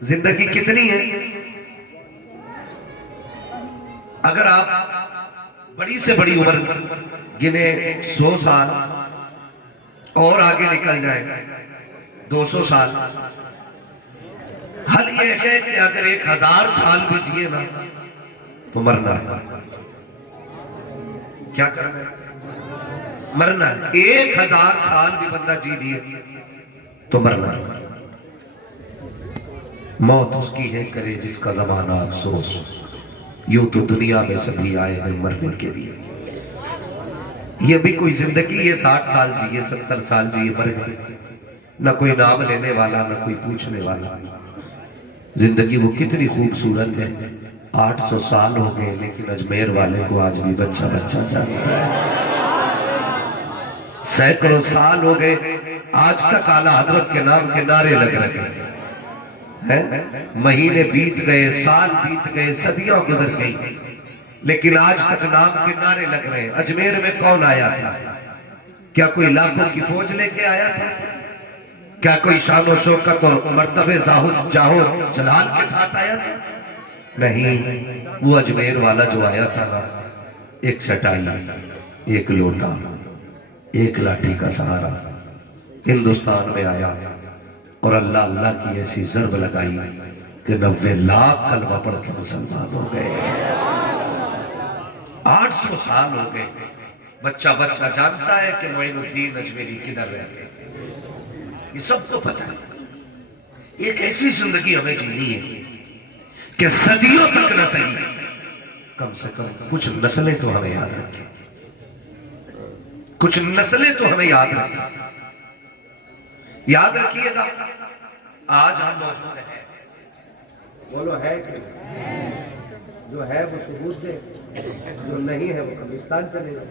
زندگی کتنی ہے؟ اگر آپ بڑی سے بڑی عمر گنے 100 سال اور آگے نکل جائیں 200 سال، حل یہ ہے کہ اگر 1000 سال بھی جیے نا تو مرنا ہے۔ کیا کرنا ہے؟ مرنا ہے۔ 1000 سال بھی بندہ جی لیے تو مرنا ہے۔ موت اس کی ہے کرے جس کا زمانہ افسوس، یوں تو دنیا میں سبھی آئے ہیں مرنے کے لیے۔ یہ بھی کوئی زندگی ہے 60 سال جیے 70 سال جیے مر گئے، نہ کوئی نام لینے والا نہ کوئی پوچھنے والا۔ زندگی وہ کتنی خوبصورت ہے، 800 سال ہو گئے لیکن اجمیر والے کو آج بھی بچہ بچہ جانتا ہے۔ سینکڑوں سال ہو گئے آج تک اعلیٰ حضرت کے نام کے نعرے لگ رہے ہیں۔ مہینے بیت گئے، سال بیت گئے، صدیاں گزر گئی، لیکن آج تک نام کے نعرے لگ رہے ہیں۔ اجمیر میں کون آیا تھا؟ کیا کوئی لاکھوں کی فوج لے کے آیا تھا؟ کیا کوئی شان و شوکت اور مرتبے جاہو جلال کے ساتھ آیا تھا؟ نہیں، وہ اجمیر والا جو آیا تھا نا، ایک چٹائی، ایک لوٹا، ایک لاٹھی کا سہارا ہندوستان میں آیا اور اللہ اللہ کی ایسی ضرب لگائی کہ 90 لاکھ کلمہ پڑھ کے مسلمان ہو گئے۔ 800 سال ہو گئے، بچہ بچہ جانتا ہے کہ معین الدین اجمیری کدھر رہتے ہیں، یہ سب کو پتہ ہے۔ ایک ایسی زندگی ہمیں جینی ہے کہ صدیوں تک نہ صحیح، کم سے کم کچھ نسلیں تو ہمیں یاد رکھیں، کچھ نسلیں تو ہمیں یاد رکھیں۔ یاد رکھیے گا آج ہم موجود ہیں، بولو ہے کہ جو ہے وہ ثبوت دے، جو نہیں ہے وہ قبرستان چلے گا،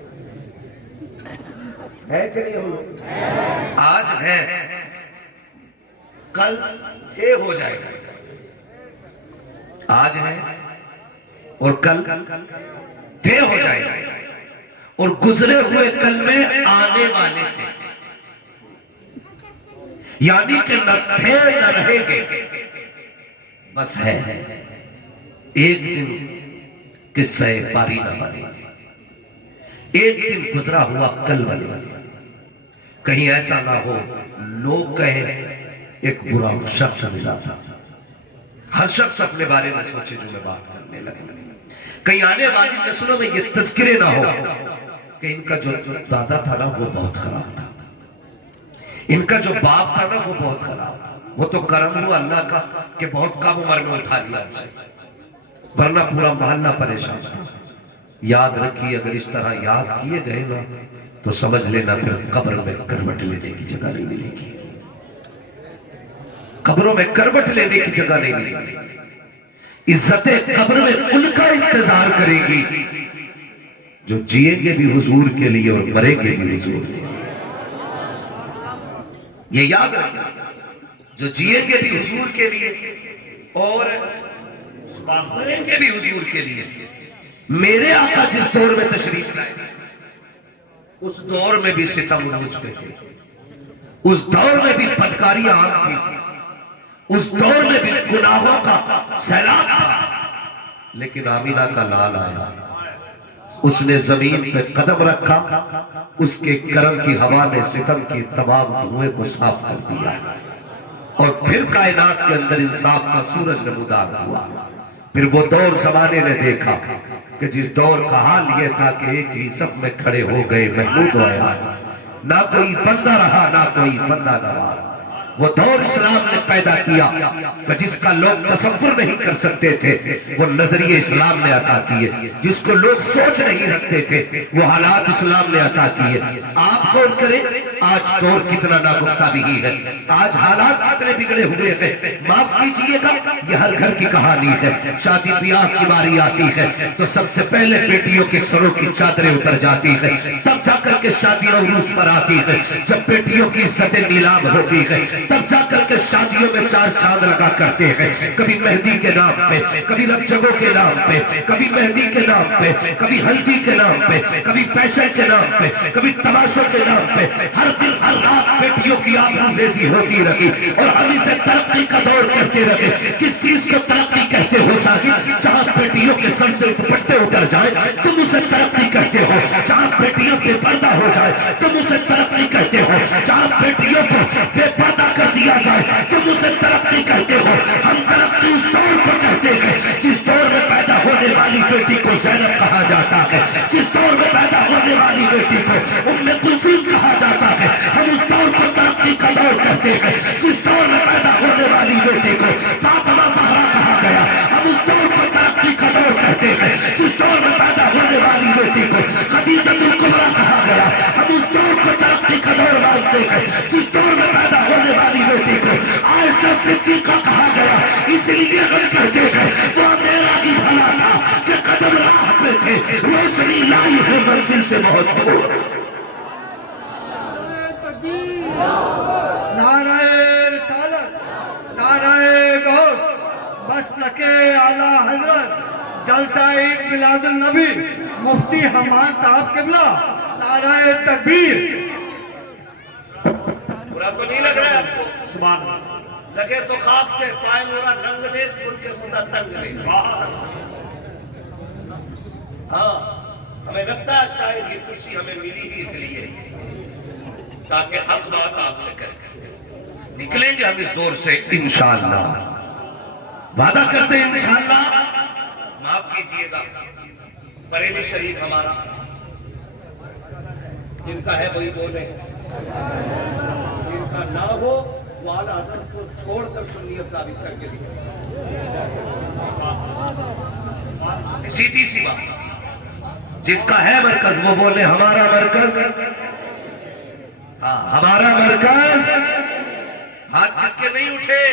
ہے کہ نہیں؟ ہم لوگ آج ہے، کل یہ ہو جائے گا۔ آج ہے اور کل یہ ہو جائے گا، اور گزرے ہوئے کل میں آنے والے تھے، یعنی کہ نہ تھے نہ رہیں گے، بس ہے۔ ایک دن قصہ پاری نہ بنے گے، ایک دن گزرا ہوا کل بنے گا۔ کہیں ایسا نہ ہو لوگ کہیں ایک برا شخص ملا تھا، ہر شخص اپنے بارے میں سوچے جو میں بات کرنے لگے، کہیں آنے والی نسلوں میں یہ تذکرے نہ ہو کہ ان کا جو دادا تھا نا وہ بہت خراب تھا، ان کا جو باپ تھا نا وہ بہت خراب تھا۔ وہ تو کرم ہوا اللہ کا کہ بہت کم عمر میں اٹھا لیا اسے، ورنہ پورا محلہ پریشان تھا۔ یاد رکھیے اگر اس طرح یاد کیے گئے نا تو سمجھ لینا پھر قبر میں کروٹ لینے کی جگہ نہیں ملے گی، قبروں میں کروٹ لینے کی جگہ نہیں ملے گی۔ عزت قبر میں ان کا انتظار کرے گی جو جییں گے بھی حضور کے لیے اور مریں گے بھی حضور کے لیے۔ یہ یاد رکھیں، جو جییں گے بھی حضور کے لیے اور مریں گے بھی حضور کے لیے۔ میرے آقا جس دور میں تشریف لائے اس دور میں بھی ستم عروج پہ تھے، اس دور میں بھی بدکاری عام تھی، اس دور میں بھی گناہوں کا سیلاب تھا، لیکن آمینہ کا لال آیا، اس نے زمین پہ قدم رکھا، اس کے کرم کی ہوا نے ستم کی تمام دھوئیں کو صاف کر دیا، اور پھر کائنات کے اندر انصاف کا سورج نمودار ہوا۔ پھر وہ دور زمانے نے دیکھا کہ جس دور کا حال یہ تھا کہ ایک ہی صف میں کھڑے ہو گئے محمود و ایاز، نہ کوئی بندہ رہا نہ کوئی بندہ نواز۔ وہ دور اسلام نے پیدا کیا کہ جس کا لوگ تصور نہیں کر سکتے تھے وہ نظریے اسلام نے عطا کیے، جس کو لوگ سوچ نہیں رکھتے تھے وہ حالات اسلام نے عطا کیے۔ آپ غور کریں آج دور کتنا ناگفتہ بھی ہے، آج حالات کتنے بگڑے ہوئے ہیں۔ معاف کیجئے گا یہ ہر گھر کی کہانی ہے، شادی بیاہ کی باری آتی ہے تو سب سے پہلے بیٹیوں کے سروں کی چادریں اتر جاتی ہے، تب جا کر کے شادیاں عروج پر آتی ہے، جب بیٹیوں کی عزتیں نیلام ہوتی ہے تب جا کر کے شادیوں میں 4 چاند لگا کرتے ہیں، کبھی مہندی کے نام پہ، کبھی رجگوں کے نام پہ، کبھی مہندی کے نام پہ، کبھی ہلدی کے نام پہ، کبھی فیشن کے نام پہ، کبھی تماشوں کے نام پہ، ہر ہر دن ہر رات بیٹیوں کی آبرو ریزی ہوتی رہی اور ہم اسے ترقی کا دور کہتے رہے. کس چیز کو ترقی کہتے ہو ساحل؟ جہاں بیٹیوں کے سر سے دوپٹے اتر جائے تم اسے ترقی کہتے ہو. جہاں بیٹیوں بے پردہ ہو جائے تم اسے ترقی کہتے ہو. جہاں بیٹیوں کو بے پردہ کر دیا جائے تم اسے ترقی کہتے ہو. ہم ترقی اس دور کو کہتے ہیں جس دور میں پیدا ہونے والی بیٹی کو زینب کہا جاتا ہے, جس دور میں پیدا ہونے والی بیٹی کو ام کلثوم کہا جاتا ہے. ہم اس دور کو ترقی کا دور کہتے ہیں جس دور میں پیدا ہونے والی بیٹی کو فاطمہ زہرا کہا گیا. ہم اس دور کو ترقی کا دور کہتے ہیں جس دور میں پیدا ہونے والی بیٹی کو خدیجہ الکبریٰ کہا گیا. ہم اس دور کو ترقی کا دور مانتے ہیں جس دور میں پیدا ہونے والی بیٹی کو عائشہ صدیقہ کہا گیا. اس لیے ہم کہتے ہیں وہ میرا ہی بھلا تھا کہ قدم راہ پہ تھے, روشنی لائی ہے منزل سے بہت دور. نعرہ رسالت, نعرہ غوث, مسلک اعلیٰ حضرت جلسہ عید میلاد النبی مفتی حمان صاحب قبلہ, نعرہ تکبیر. برا تو نہیں لگ رہا ہے آپ کو؟ سبحان اللہ. لگے تو خاک سے پائے مورا ننگ نیس ان کے خدا تنگ نہیں. ہاں ہمیں لگتا ہے شاید یہ کرسی ہمیں ملی ہی اس لیے تاکہ حق بات آپ سے کریں. نکلیں گے ہم اس دور سے انشاءاللہ, وعدہ کرتے ہیں انشاءاللہ. معاف کیجئے گا, بریلی شریف ہمارا جن کا ہے وہی بولے, جن کا نہ ہو وہ اعلیٰ حضرت کو چھوڑ کر سنیت ثابت کر کے دکھائے. سیدھی سی بات, جس کا ہے مرکز وہ بولے ہمارا مرکز, ہاں ہمارا مرکز. ہاتھ جس کے نہیں اٹھے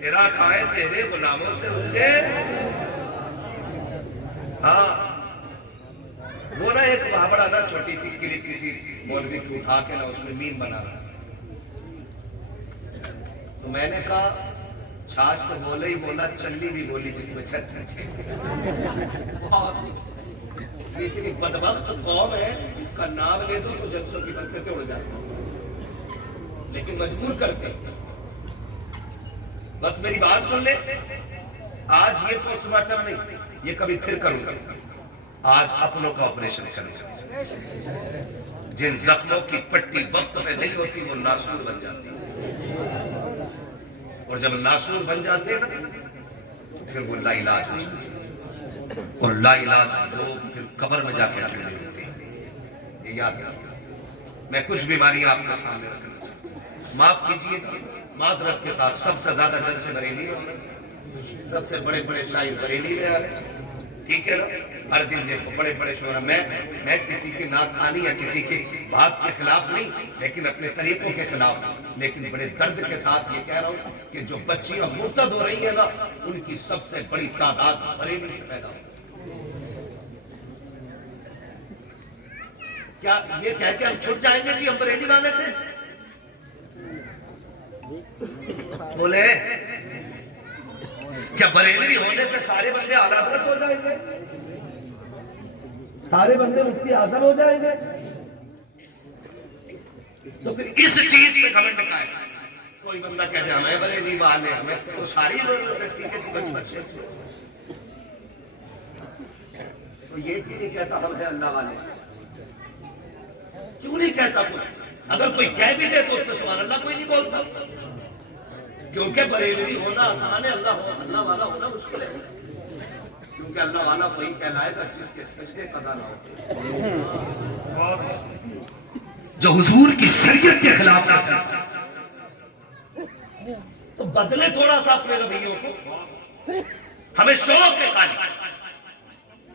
تیرا کھائے تیرے غلاموں سے مجھے. ہاں وہ نہ ایک بڑا نہ چھوٹی سی کلپ کسی مولوی کو اٹھا کے نہ اس میں میم بنا رہا, تو میں نے کہا چھاچ تو بولے ہی بولا, چلی بھی بولی جس میں چھت نیچے. یہ اتنی بدبخت قوم ہے اس کا نام لے دو تو جلسوں کی برکتیں اڑ جاتی ہیں, لیکن مجبور کرتے. بس میری بات سن لے, آج یہ پوسٹ مارٹم نہیں, یہ کبھی پھر کروں گا. آج اپنوں کا آپریشن کروں گا. جن زخموں کی پٹی وقت میں نہیں ہوتی وہ ناسور بن جاتی ہے, اور جب ناسور بن جاتے ہیں نا پھر وہ لا علاج ہو جاتے ہیں, اور لا علاج لوگ پھر قبر میں جا کے ٹھنڈے ہوتے ہیں. یہ یاد رکھنا. میں کچھ بیماریاں آپ کے سامنے رکھنا چاہتا ہوں, معاف کیجیے گا. معذرت کے ساتھ سب سے زیادہ جلسے بریلی میں, سب سے بڑے بڑے شاعر بریلی میں آ رہے ہیں, ٹھیک ہے نا. ہر دن دیکھو بڑے بڑے شعرا. میں کسی کی ناکھانی یا کسی کے بات کے خلاف نہیں, لیکن اپنے طریقوں کے خلاف. لیکن بڑے درد کے ساتھ یہ کہہ رہا ہوں کہ جو بچیاں مرتد ہو رہی ہیں نا ان کی سب سے بڑی تعداد بریلی سے پیدا ہو. کیا یہ کہہ کے ہم چھٹ جائیں گے جی ہم بریلی والے تھے؟ بولے کیا بریلوی ہونے سے سارے بندے اعلیٰ حضرت ہو جائیں گے؟ سارے بندے مفتی اعظم ہو جائیں گے؟ تو پھر اس چیز پہ گھمنڈ کا ہے. کوئی بندہ کہتے ہیں ہمیں بریلی والے, ہمیں تو ساری بچے. تو یہ کیوں نہیں کہتا ہم ہیں اللہ والے؟ کیوں نہیں کہتا کوئی؟ اگر کوئی کہہ بھی دے تو اس پہ سبحان اللہ کوئی نہیں بولتا, کیونکہ بریلوی ہونا آسان ہے, اللہ والا ہونا مشکل ہے. کیونکہ اللہ والا وہی کہلائے گا جس کے سجدے قضا نہ ہو, جو حضور کی شریعت کے خلاف نہ چلتا. تو بدلے تھوڑا سا اپنے رویوں کو. ہمیں شوق ہے خالی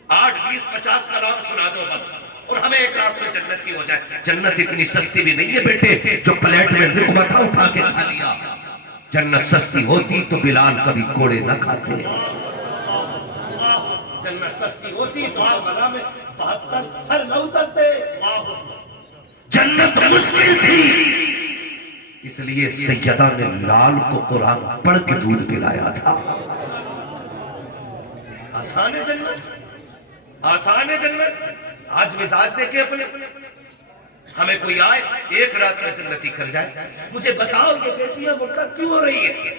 8, 20, 50 کلام سنا دو بس, اور ہمیں ایک رات میں جنت کی ہو جائے. جنت اتنی سستی بھی نہیں ہے بیٹے جو پلیٹ میں لقمہ تھا اٹھا کے کھا لیا. جنت سستی ہوتی تو بلال کبھی کوڑے نہ کھاتے. جنت سستی ہوتی تو کربلا میں 72 سر نہ اترتے. جنت مشکل تھی اس لیے سیدہ نے لال کو قرآن پڑھ کے دودھ پلایا تھا. آسان ہے جنت, آسان ہے جنت. آج مزاج دیکھیں اپنے, ہمیں کوئی آئے ایک رات میں جنتی کر جائے. مجھے بتاؤ یہ بیٹیاں مرتد کیوں ہو رہی ہیں؟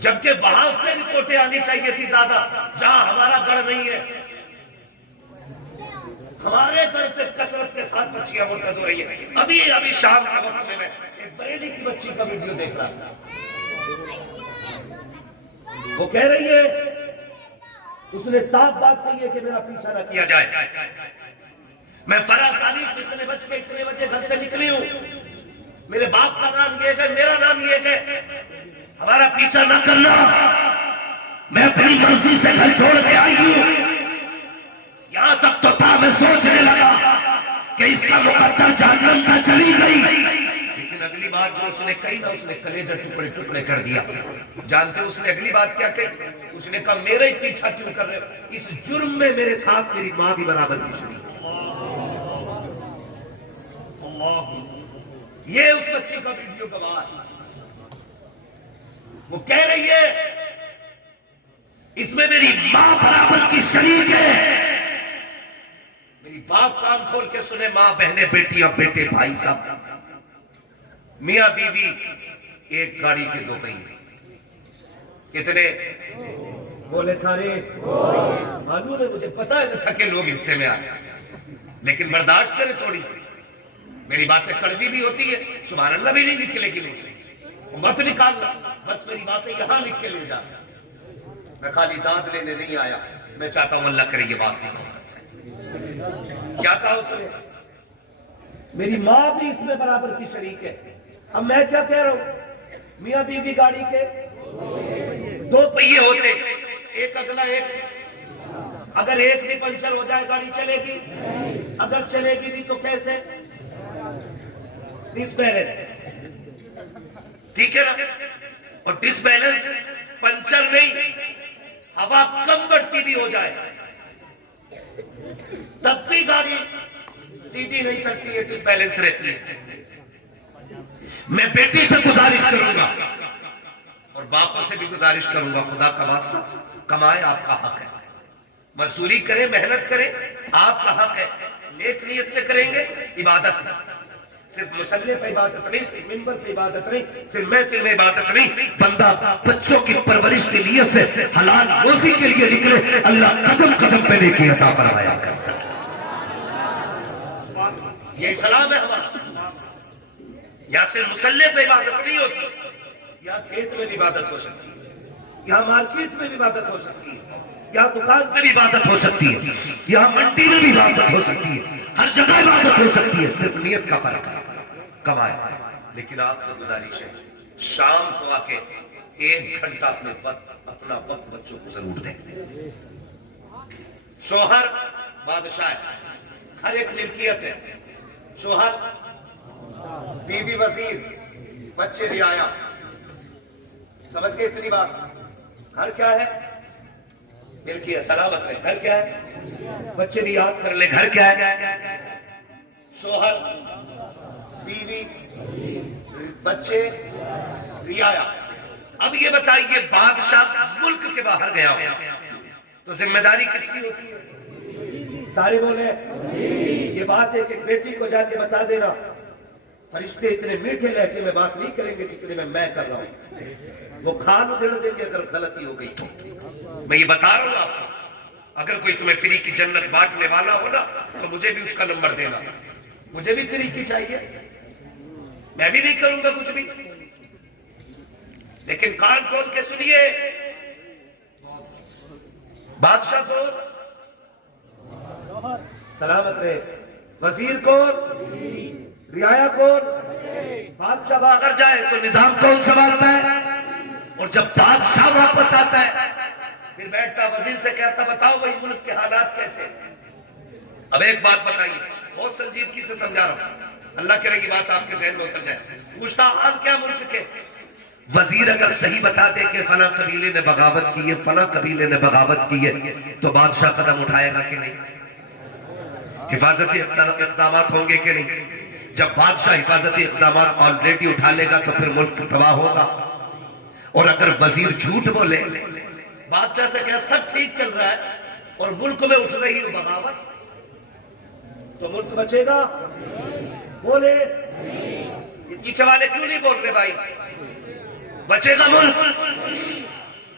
جبکہ وہاں سے رپورٹیں آنی چاہیے تھی زیادہ جہاں ہمارا گڑھ نہیں ہے. ہمارے گھر سے کثرت کے ساتھ بچیاں مرتد ہو رہی ہیں. ابھی شام کے وقت میں ایک بریلی کی بچی کا ویڈیو دیکھ رہا تھا. وہ کہہ رہی ہے اس نے صاف بات کہی ہے کہ میرا پیچھا نہ کیا جائے. میں فرا تاریخ اتنے بجے گھر سے نکلی ہوں. میرے باپ کا نام یہ ہے, میرا نام یہ ہے. ہمارا پیچھا نہ کرنا. میں اپنی مرضی سے گھر چھوڑ کے آئی ہوں. یہاں تک تو تھا میں سوچنے لگا کہ اس کا مقدر جہنم کا چلی گئی. لیکن اگلی بات جو اس نے کہی نا, اس نے کلیجہ ٹکڑے ٹکڑے کر دیا. جانتے اس نے اگلی بات کیا کہی؟ اس نے کہا میرا ہی پیچھا کیوں کر رہے ہو؟ اس جرم میں میرے ساتھ میری ماں بھی برابر کی شریک. یہ اس بچے کا ویڈیو گواہ ہے. وہ کہہ رہی ہے اس میں میری ماں برابر کی شریک ہے. میری باپ کان کھول کے سنے, ماں بہنیں بیٹیاں بیٹے بھائی صاحب میاں بیوی ایک گاڑی کے دو گئی. کتنے بولے سارے معلوم ہے, مجھے پتا ہے تھکے لوگ حصے میں آئے, لیکن برداشت کرے تھوڑی سی. میری باتیں کڑوی بھی ہوتی ہے, سبحان اللہ بھی نہیں نکلے گی مجھ سے, مت نکالنا. بس میری باتیں یہاں لکھ کے لے جا. میں خالی دانت لینے نہیں آیا, میں چاہتا ہوں اللہ کرے یہ بات نہیں. کیا کہا اس نے؟ میری ماں بھی اس میں برابر کی شریک ہے. اب میں کیا کہہ رہا ہوں؟ میاں بیوی گاڑی کے دو پہیے ہوتے, ایک اگلا ایک. اگر ایک بھی پنچر ہو جائے گاڑی چلے گی؟ اگر چلے گی بھی تو کیسے؟ ڈس بیلنس. ٹھیک ہے نا؟ اور ڈس بیلنس پنچر نہیں, ہوا کم بڑھتی بھی ہو جائے تب بھی گاڑی سیدھی نہیں چلتی ہے, ڈس بیلنس رہتی ہے. میں بیٹی سے گزارش کروں گا اور باپوں سے بھی گزارش کروں گا, خدا کا واسطہ کمائے, آپ کا حق ہے. مزدوری کریں, محنت کریں, آپ کا حق ہے. نیک نیت سے کریں گے عبادت. صرف مسلح پہ عبادت نہیں, صرف منبر پہ عبادت نہیں, صرف محفل میں عبادت نہیں. بندہ بچوں کی پرورش کے لیے سے حلال روزی کے لیے نکلے, اللہ قدم قدم پہ نیکی عطا فرمایا کرتا ہے. یہ اسلام ہے ہمارا. یا صرف مسلح پہ عبادت نہیں ہوتی, یا کھیت میں بھی عبادت ہو سکتی ہے, یا مارکیٹ میں بھی عبادت ہو سکتی ہے, یا دکان پہ بھی عبادت ہو سکتی ہے, یا منڈی میں بھی عبادت ہو سکتی ہے. ہر جگہ عبادت ہو سکتی ہے, صرف نیت کا فرق ہے. کمائے. لیکن آپ سے گزارش ہے, شام کو آ کے 1 گھنٹہ اپنا وقت بچوں کو ضرور دیں. شوہر بادشاہ ہے, ہر ایک ملکیت ہے. شوہر, بیوی وزیر, بچے بھی آیا. سمجھ گئے اتنی بات؟ گھر کیا ہے؟ ملکیت. سلامت رہے. گھر کیا ہے؟ بچے بھی یاد کر لیں گھر کیا ہے. شوہر, بیوی, بچے, رعایا. اب یہ بتائیے بادشاہ ملک کے باہر گیا ہو تو ذمہ داری کس کی ہوتی ہے؟ سارے بولے یہ بات ہے کہ بیٹی کو جا کے بتا دینا, فرشتے اتنے میٹھے لہجے میں بات نہیں کریں گے جتنے میں کر رہا ہوں. وہ کھان ادھڑ دیں گے اگر غلطی ہو گئی تو. میں یہ بتا رہا ہوں آپ کو, اگر کوئی تمہیں فری کی جنت بانٹنے والا ہو نا تو مجھے بھی اس کا نمبر دینا. مجھے بھی فری کی چاہیے, میں بھی نہیں کروں گا کچھ بھی. لیکن کان کھول کے سنیے, بادشاہ کون؟ سلامت رہے. وزیر کون؟ رعایا کون؟ بادشاہ باہر جائے تو نظام کون سنبھالتا ہے؟ اور جب بادشاہ واپس آتا ہے پھر بیٹھتا وزیر سے کہتا بتاؤ بھائی ملک کے حالات کیسے. اب ایک بات بتائیے, بہت سنجیدگی سے سمجھا رہا ہوں, اللہ کرے یہ بات آپ کے ذہن میں اتر جائے. پوچھتا حال کیا ملک کے؟ وزیر اگر صحیح بتا دے کہ فلاں قبیلے نے بغاوت کی ہے, فلاں قبیلے نے بغاوت کی ہے, تو بادشاہ قدم اٹھائے گا کہ نہیں؟ حفاظتی اقدامات ہوں گے کہ نہیں؟ جب بادشاہ حفاظتی اقدامات آلریڈی اٹھا لے گا تو پھر ملک تباہ ہوگا. اور اگر وزیر جھوٹ بولے, بادشاہ سے کہا سب ٹھیک چل رہا ہے اور ملک میں اٹھ رہی ہو بغاوت, تو ملک بچے گا؟ بولے یہ پیچھے والے کیوں نہیں بول رہے بھائی؟ بچے گا ملک؟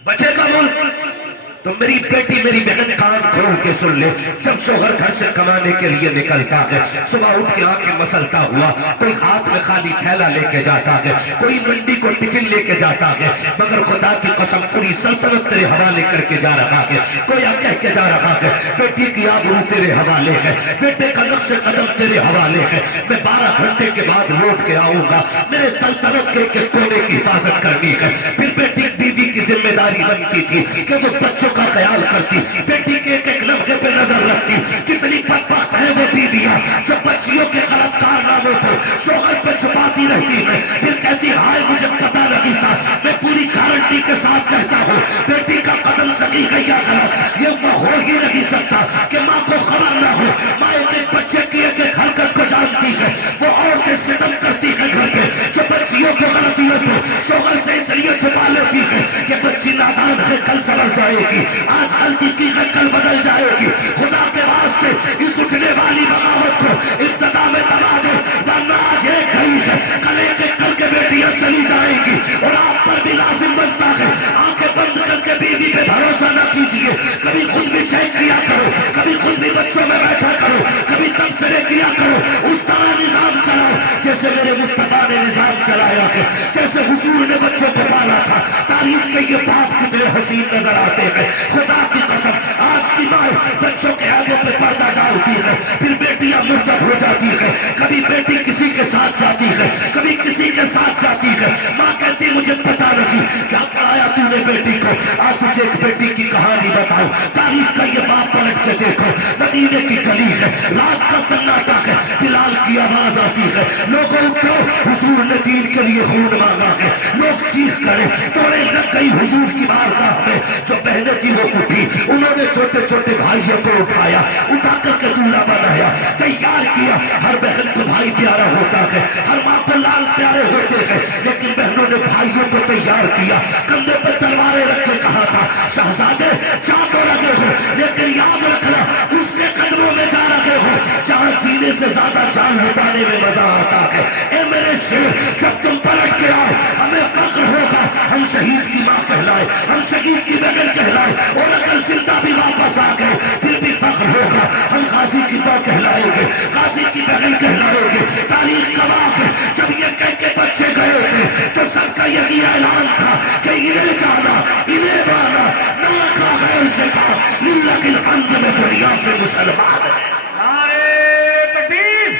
بچے گا ملک؟ تو میری بیٹی میری بہن کان کھول کے سن لے، جب شوہر گھر سے کمانے کے لیے نکلتا ہے، صبح اٹھ کے آنکھیں مسلتا ہوا، کوئی ہاتھ میں خالی تھیلا لے کے جاتا ہے، کوئی منڈی کو ٹفن لے کے جاتا ہے، مگر خدا کی قسم پوری سلطنت تیرے حوالے کر کے جا رہا ہے، کوئی کہہ کے جا رہا ہے بیٹی کی آبرو تیرے حوالے ہے، بیٹے کا نقش قدم تیرے حوالے ہے، میں 12 گھنٹے کے بعد لوٹ کے آؤں گا، میرے سلطنت کے کونے کی حفاظت کرنی ہے۔ پھر بیٹی بیوی کی ذمہ داری بنتی تھی کہ وہ بچوں کا خیال کرتی، بیٹی کے ایک ایک لمحے پہ نظر رکھتی۔ کتنی بدبخت ہے وہ بیویاں جو بچیوں کے غلط کارناموں کو شوہر پہ چھپاتی رہتی ہے، پھر کہتی ہائے مجھے پتا نہیں تھا۔ میں پوری گارنٹی کے ساتھ کہتا ہوں بیٹی کا قدم صحیح ہے یا غلط یہ ماں ہو ہی نہیں سکتا کہ ماں کو خبر نہ ہو۔ ماں ایک بچے کی ایک ایک حرکت کو جانتی ہے، وہ عورتیں ستم کرتی ہے گھر پہ جو بچیوں کو غلطیوں کو شوہر سے اس لیے چھپا لیتی ہے کہ بچی نادان ہے کل سمجھ جائے گی، آج غلطی کی ہے کل بدل جائے گی۔ خدا کے واسطے اس اٹھنے والی بغاوت کو ابتدا میں دبا دو، ورنہ آج ایک گئی ہے کل ایک ایک کر کے بیٹیاں چلی جائیں گی، اور آپ پر بھی لازم بنتا ہے آنکھیں بند کر کے بیوی پہ بھروسہ نہ کیجیے، کبھی خود بھی چیک کیا کرو، کبھی خود بھی بچوں میں بیٹھا کرو، کبھی تبصرے کیا کرو، اس طرح نظام چلاؤ جیسے میرے مصطفیٰ نے نظام چلایا ہے، جیسے حضور نے بچوں کو پالا تھا۔ تاریخ کے یہ باپ کتنے حسین نظر آتے ہیں، خدا کی قسم آج کی ماں بچوں کے عیبوں پہ پردہ ڈالتی ہے، پھر بیٹیاں مرتب ہو جاتی ہے، کبھی بیٹی کسی کے ساتھ جاتی ہے، کبھی کسی کے ساتھ جاتی ہے، ماں کہتی مجھے پتا نہیں کیا پڑھایا تو نے بیٹی کو، آج تجھے ایک بیٹی کی کہانی بتاؤ۔ تاریخ کا یہ باپ پلٹ کے دیکھو، مدینے کی گلی ہے، رات کا سناٹا ہے، بلال کی آواز آتی ہے، لوگوں اٹھو حضور نے دین کے لیے خون مانگا ہے، لوگ چیخ کریں، توڑے لگ گئی حضور کی بارگاہ میں، جو بہنیں تھی وہ اٹھی، انہوں نے چھوٹے چھوٹے بھائیوں کو اٹھایا، اٹھا کر کے دولہا بنایا، تیار کیا۔ ہر بہن کو بھائی پیارا ہوتا ہے، ہر ماں کو لال پیارے ہوتے ہیں، لیکن بہنوں نے بھائیوں کو تیار کیا، کندھے پہ تلواریں رکھ کے کہا تھا شہزادے جا تو لگے ہو لیکن یاد رکھنا اس کے قدموں میں جا رہے ہو جہاں جینے سے زیادہ جان لٹانے میں مزہ آتا ہے۔ اے میرے شیر جب تم پلٹ کے آؤ ہمیں فخر ہوگا، ہم شہید کی ماں کہلائے، ہم شہید کی بہن کہلائے، اور اگر زندہ بھی واپس آ گئے پھر بھی فخر ہوگا، ہم غازی کی ماں کہلائیں گے، غازی کی بہن کہلائیں گے۔ تاریخ گواہ ہے جب یہ کہہ کے بچے گئے تھے تو سب کا یہی اعلان تھا کہ انہیں جانا انہیں مانا نہ رکھا غیر سے کام للہ کی الحمد میں دنیا سے مسلمان ہے۔ نعرے تکبیر،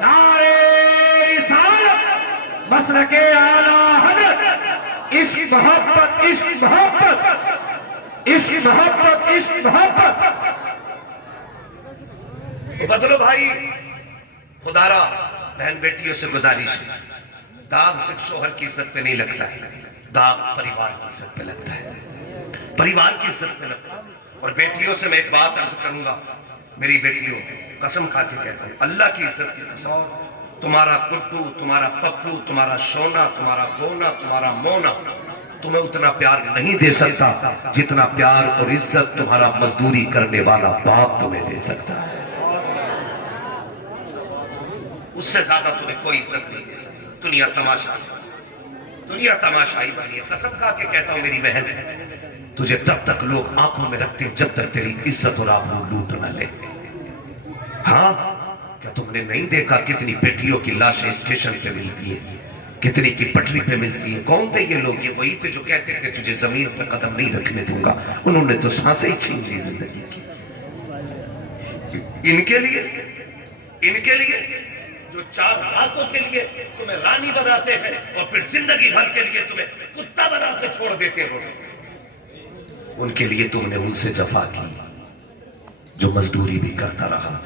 نعرے رسالت، مسلک اعلیٰ حضرت، عشق محبت عشق محبت عشق محبت عشق محبت۔ بدلو بھائی، خدارا بہن بیٹیوں سے گزارش ہے، داغ صرف شوہر کی عزت پہ نہیں لگتا ہے، داغ پریوار کی عزت پہ لگتا ہے، پریوار کی عزت پہ لگتا ہے۔ اور بیٹیوں سے میں ایک بات عرض کروں گا، میری بیٹیوں قسم کھا کے کہتا ہوں اللہ کی عزت کی قسم، تمہارا گڈو، تمہارا پپو، تمہارا سونا، تمہارا گونا، تمہارا مونا تمہیں اتنا پیار نہیں دے سکتا جتنا پیار اور عزت تمہارا مزدوری کرنے والا باپ تمہیں دے سکتا ہے، اس سے زیادہ تمہیں کوئی عزت نہیں دے سکتا۔ دنیا تماشائی بنی ہے، قسم کھا کے کہتا ہوں میری بہن تجھے تب تک لوگ آنکھوں میں رکھتے ہیں جب تک تیری عزت اور آبرو لوٹ نہ لے۔ ہاں کیا تم نے نہیں دیکھا کتنی بیٹیوں کی لاشیں اسٹیشن پہ ملتی ہے، کتنی کی پٹری پہ ملتی ہے؟ کون تھے یہ لوگ؟ یہ وہی تھے جو کہتے تھے تجھے زمین پہ قدم نہیں رکھنے دوں گا، انہوں نے تو سانسیں ہی چھین لی زندگی کی۔ ان کے لیے جو 4 راتوں کے لیے تمہیں رانی بناتے ہیں اور پھر زندگی بھر کے لیے تمہیں کتا بنا کے چھوڑ دیتے ہیں، ان کے لیے تم نے ان سے جفا کی۔ جو مزدوری بھی کرتا رہا،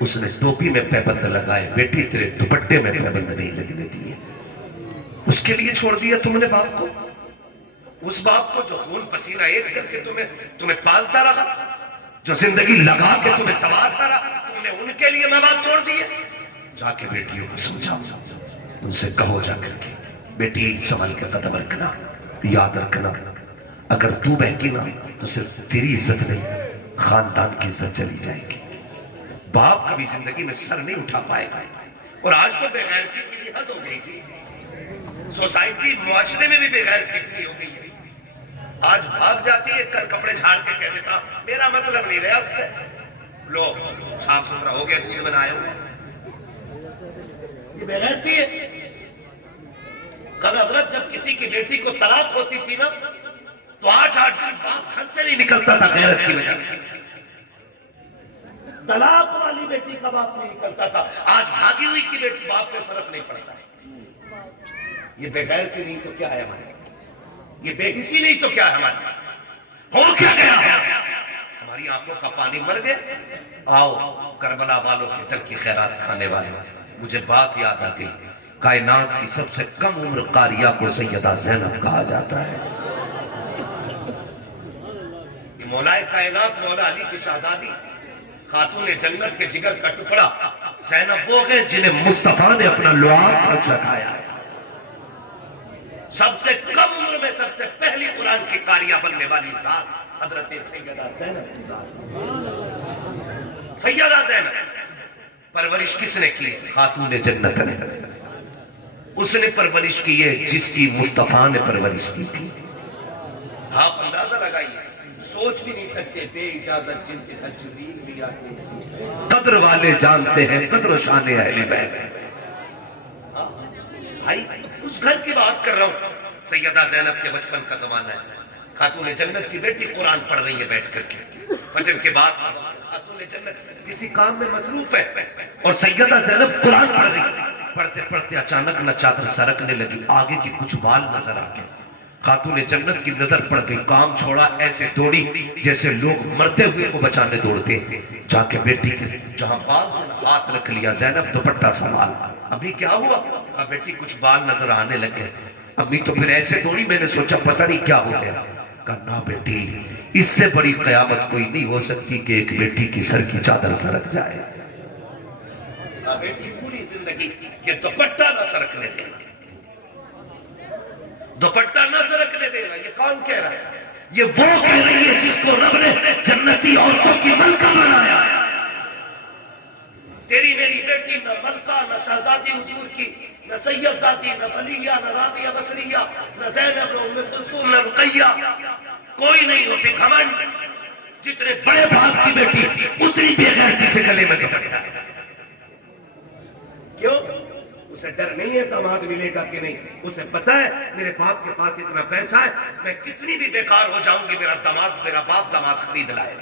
اس نے ٹوپی میں پیبند لگائے، بیٹی تیرے دوپٹے میں پیبند نہیں لگنے دیے، اس کے لیے چھوڑ دیا تم نے باپ کو، اس باپ کو جو خون پسینہ ایک کر کے تمہیں پالتا رہا، جو زندگی لگا کے تمہیں سنوارتا رہا، تم نے ان کے لیے ماں باپ چھوڑ دیے۔ جا کے بیٹیوں کو سمجھاؤ، ان سے کہو جا کر کے بیٹی سنبھل کے قدم رکھنا، یاد رکھنا اگر تو بہکی نا تو صرف تیری عزت نہیں خاندان کی عزت چلی جائے گی۔ باپ کبھی زندگی میں سر نہیں اٹھا پائے گا. اور آج تو بے غیرتی کی بھی حد ہو گئی تھی. سوسائٹی معاشرے میں بھی بے غیرتی ہو گئی ہے. آج بھاگ جاتی ہے, کل کپڑے جھاڑ کے کہہ دیتا میرا مطلب نہیں رہا اس سے. لو صاف ستھرا ہو گیا, دودھ بنائے ہوئے. یہ بے غیرتی ہے. کل حضرت جب کسی کی بیٹی کو طلاق ہوتی تھی نا تو 8-8 دن باپ گھر سے نہیں نکلتا تھا غیرت کی وجہ سے. طلاق والی بیٹی کا باپ نہیں نکلتا تھا. آج بھاگی ہوئی کی بیٹی باپ پہ فرق نہیں پڑتا. یہ بے غیرتی نہیں تو کیا ہے ہمارے, یہ بے حسی نہیں تو کیا ہے ہمارے. ہو کیا گیا ہے؟ ہماری آنکھوں کا پانی مر گیا. آؤ کربلا والوں کے دل کی خیرات کھانے والوں, مجھے بات یاد آ گئی. کائنات کی سب سے کم عمر قاریہ کو سیدہ زینب کہا جاتا ہے. یہ مولا کائنات مولا علی کی شہزادی خاتون جنت کے جگر کا ٹکڑا زینب وہ ہے جنہیں مصطفیٰ نے اپنا لعاب تک چڑھایا. سب سے کم عمر میں سب سے پہلی قرآن کی قاریہ بننے والی ذات حضرت سیدہ زینب کی ذات. سیدہ زینب پرورش کس نے کی؟ خاتون جنت نے. اس نے پرورش کی ہے جس کی مصطفیٰ نے پرورش کی تھی. آپ اندازہ لگائیے, سوچ بھی نہیں سکتے بے اجازت جن کے گھر جبریل بھی آتے ہیں. قدر والے جانتے ہیں قدر و شان اہل بیت. بھائی اس گھر کی بات کر رہا ہوں. سیدہ زینب کے بچپن کا زمانہ ہے. خاتون جنت کی بیٹی قرآن پڑھ رہی ہے بیٹھ کر کے. فجر کے بعد خاتون جنت کسی کام میں مصروف ہے اور سیدہ زینب قرآن پڑھ رہی ہے. پڑھتے پڑھتے اچانک نہ چادر سرکنے لگی, آگے کی کچھ بال نظر آ گئے. خاتون جنت کی نظر پڑ گئی, کام چھوڑا, ایسے دوڑی جیسے لوگ مرتے ہوئے کو بچانے دوڑتے. جا کے بیٹی کے جہاں بال ہاتھ رکھ لیا. زینب دوپٹہ سنبھال. ابھی کیا ہوا؟ بیٹی کچھ بال نظر آنے لگے. امی تو پھر ایسے دوڑی, میں نے سوچا پتہ نہیں کیا ہو گیا. کہا بیٹی اس سے بڑی قیامت کوئی نہیں ہو سکتی کہ ایک بیٹی کی سر کی چادر سرک جائے. بیٹی پوری زندگی یہ دوپٹہ نہ سرکنے دینا, دوپٹہ نہ سرکنے دینا. یہ کون کہہ رہا ہے؟ یہ وہ کہہ رہی ہے جس کو رب نے جنتی عورتوں کی ملکہ بنایا. تیری میری بیٹی نہ ملکہ, نہ شہزادی حضور کی, نہ سید ذاتی, نہ ولیہ, نہ رابعہ بصریہ, نہ زینب, نہ ام کلثوم, نہ رقیہ, کوئی نہیں ہو. پھر گھمنڈ جتنے بڑے باپ کی بیٹی اتنی بے غیرتی سے گلے میں دوپٹہ. کیوں؟ اسے ڈر نہیں ہے داماد ملے گا کہ نہیں. اسے پتہ ہے میرے باپ کے پاس اتنا پیسہ ہے, میں کتنی بھی بیکار ہو جاؤں گی میرا باپ داماد خرید لائے.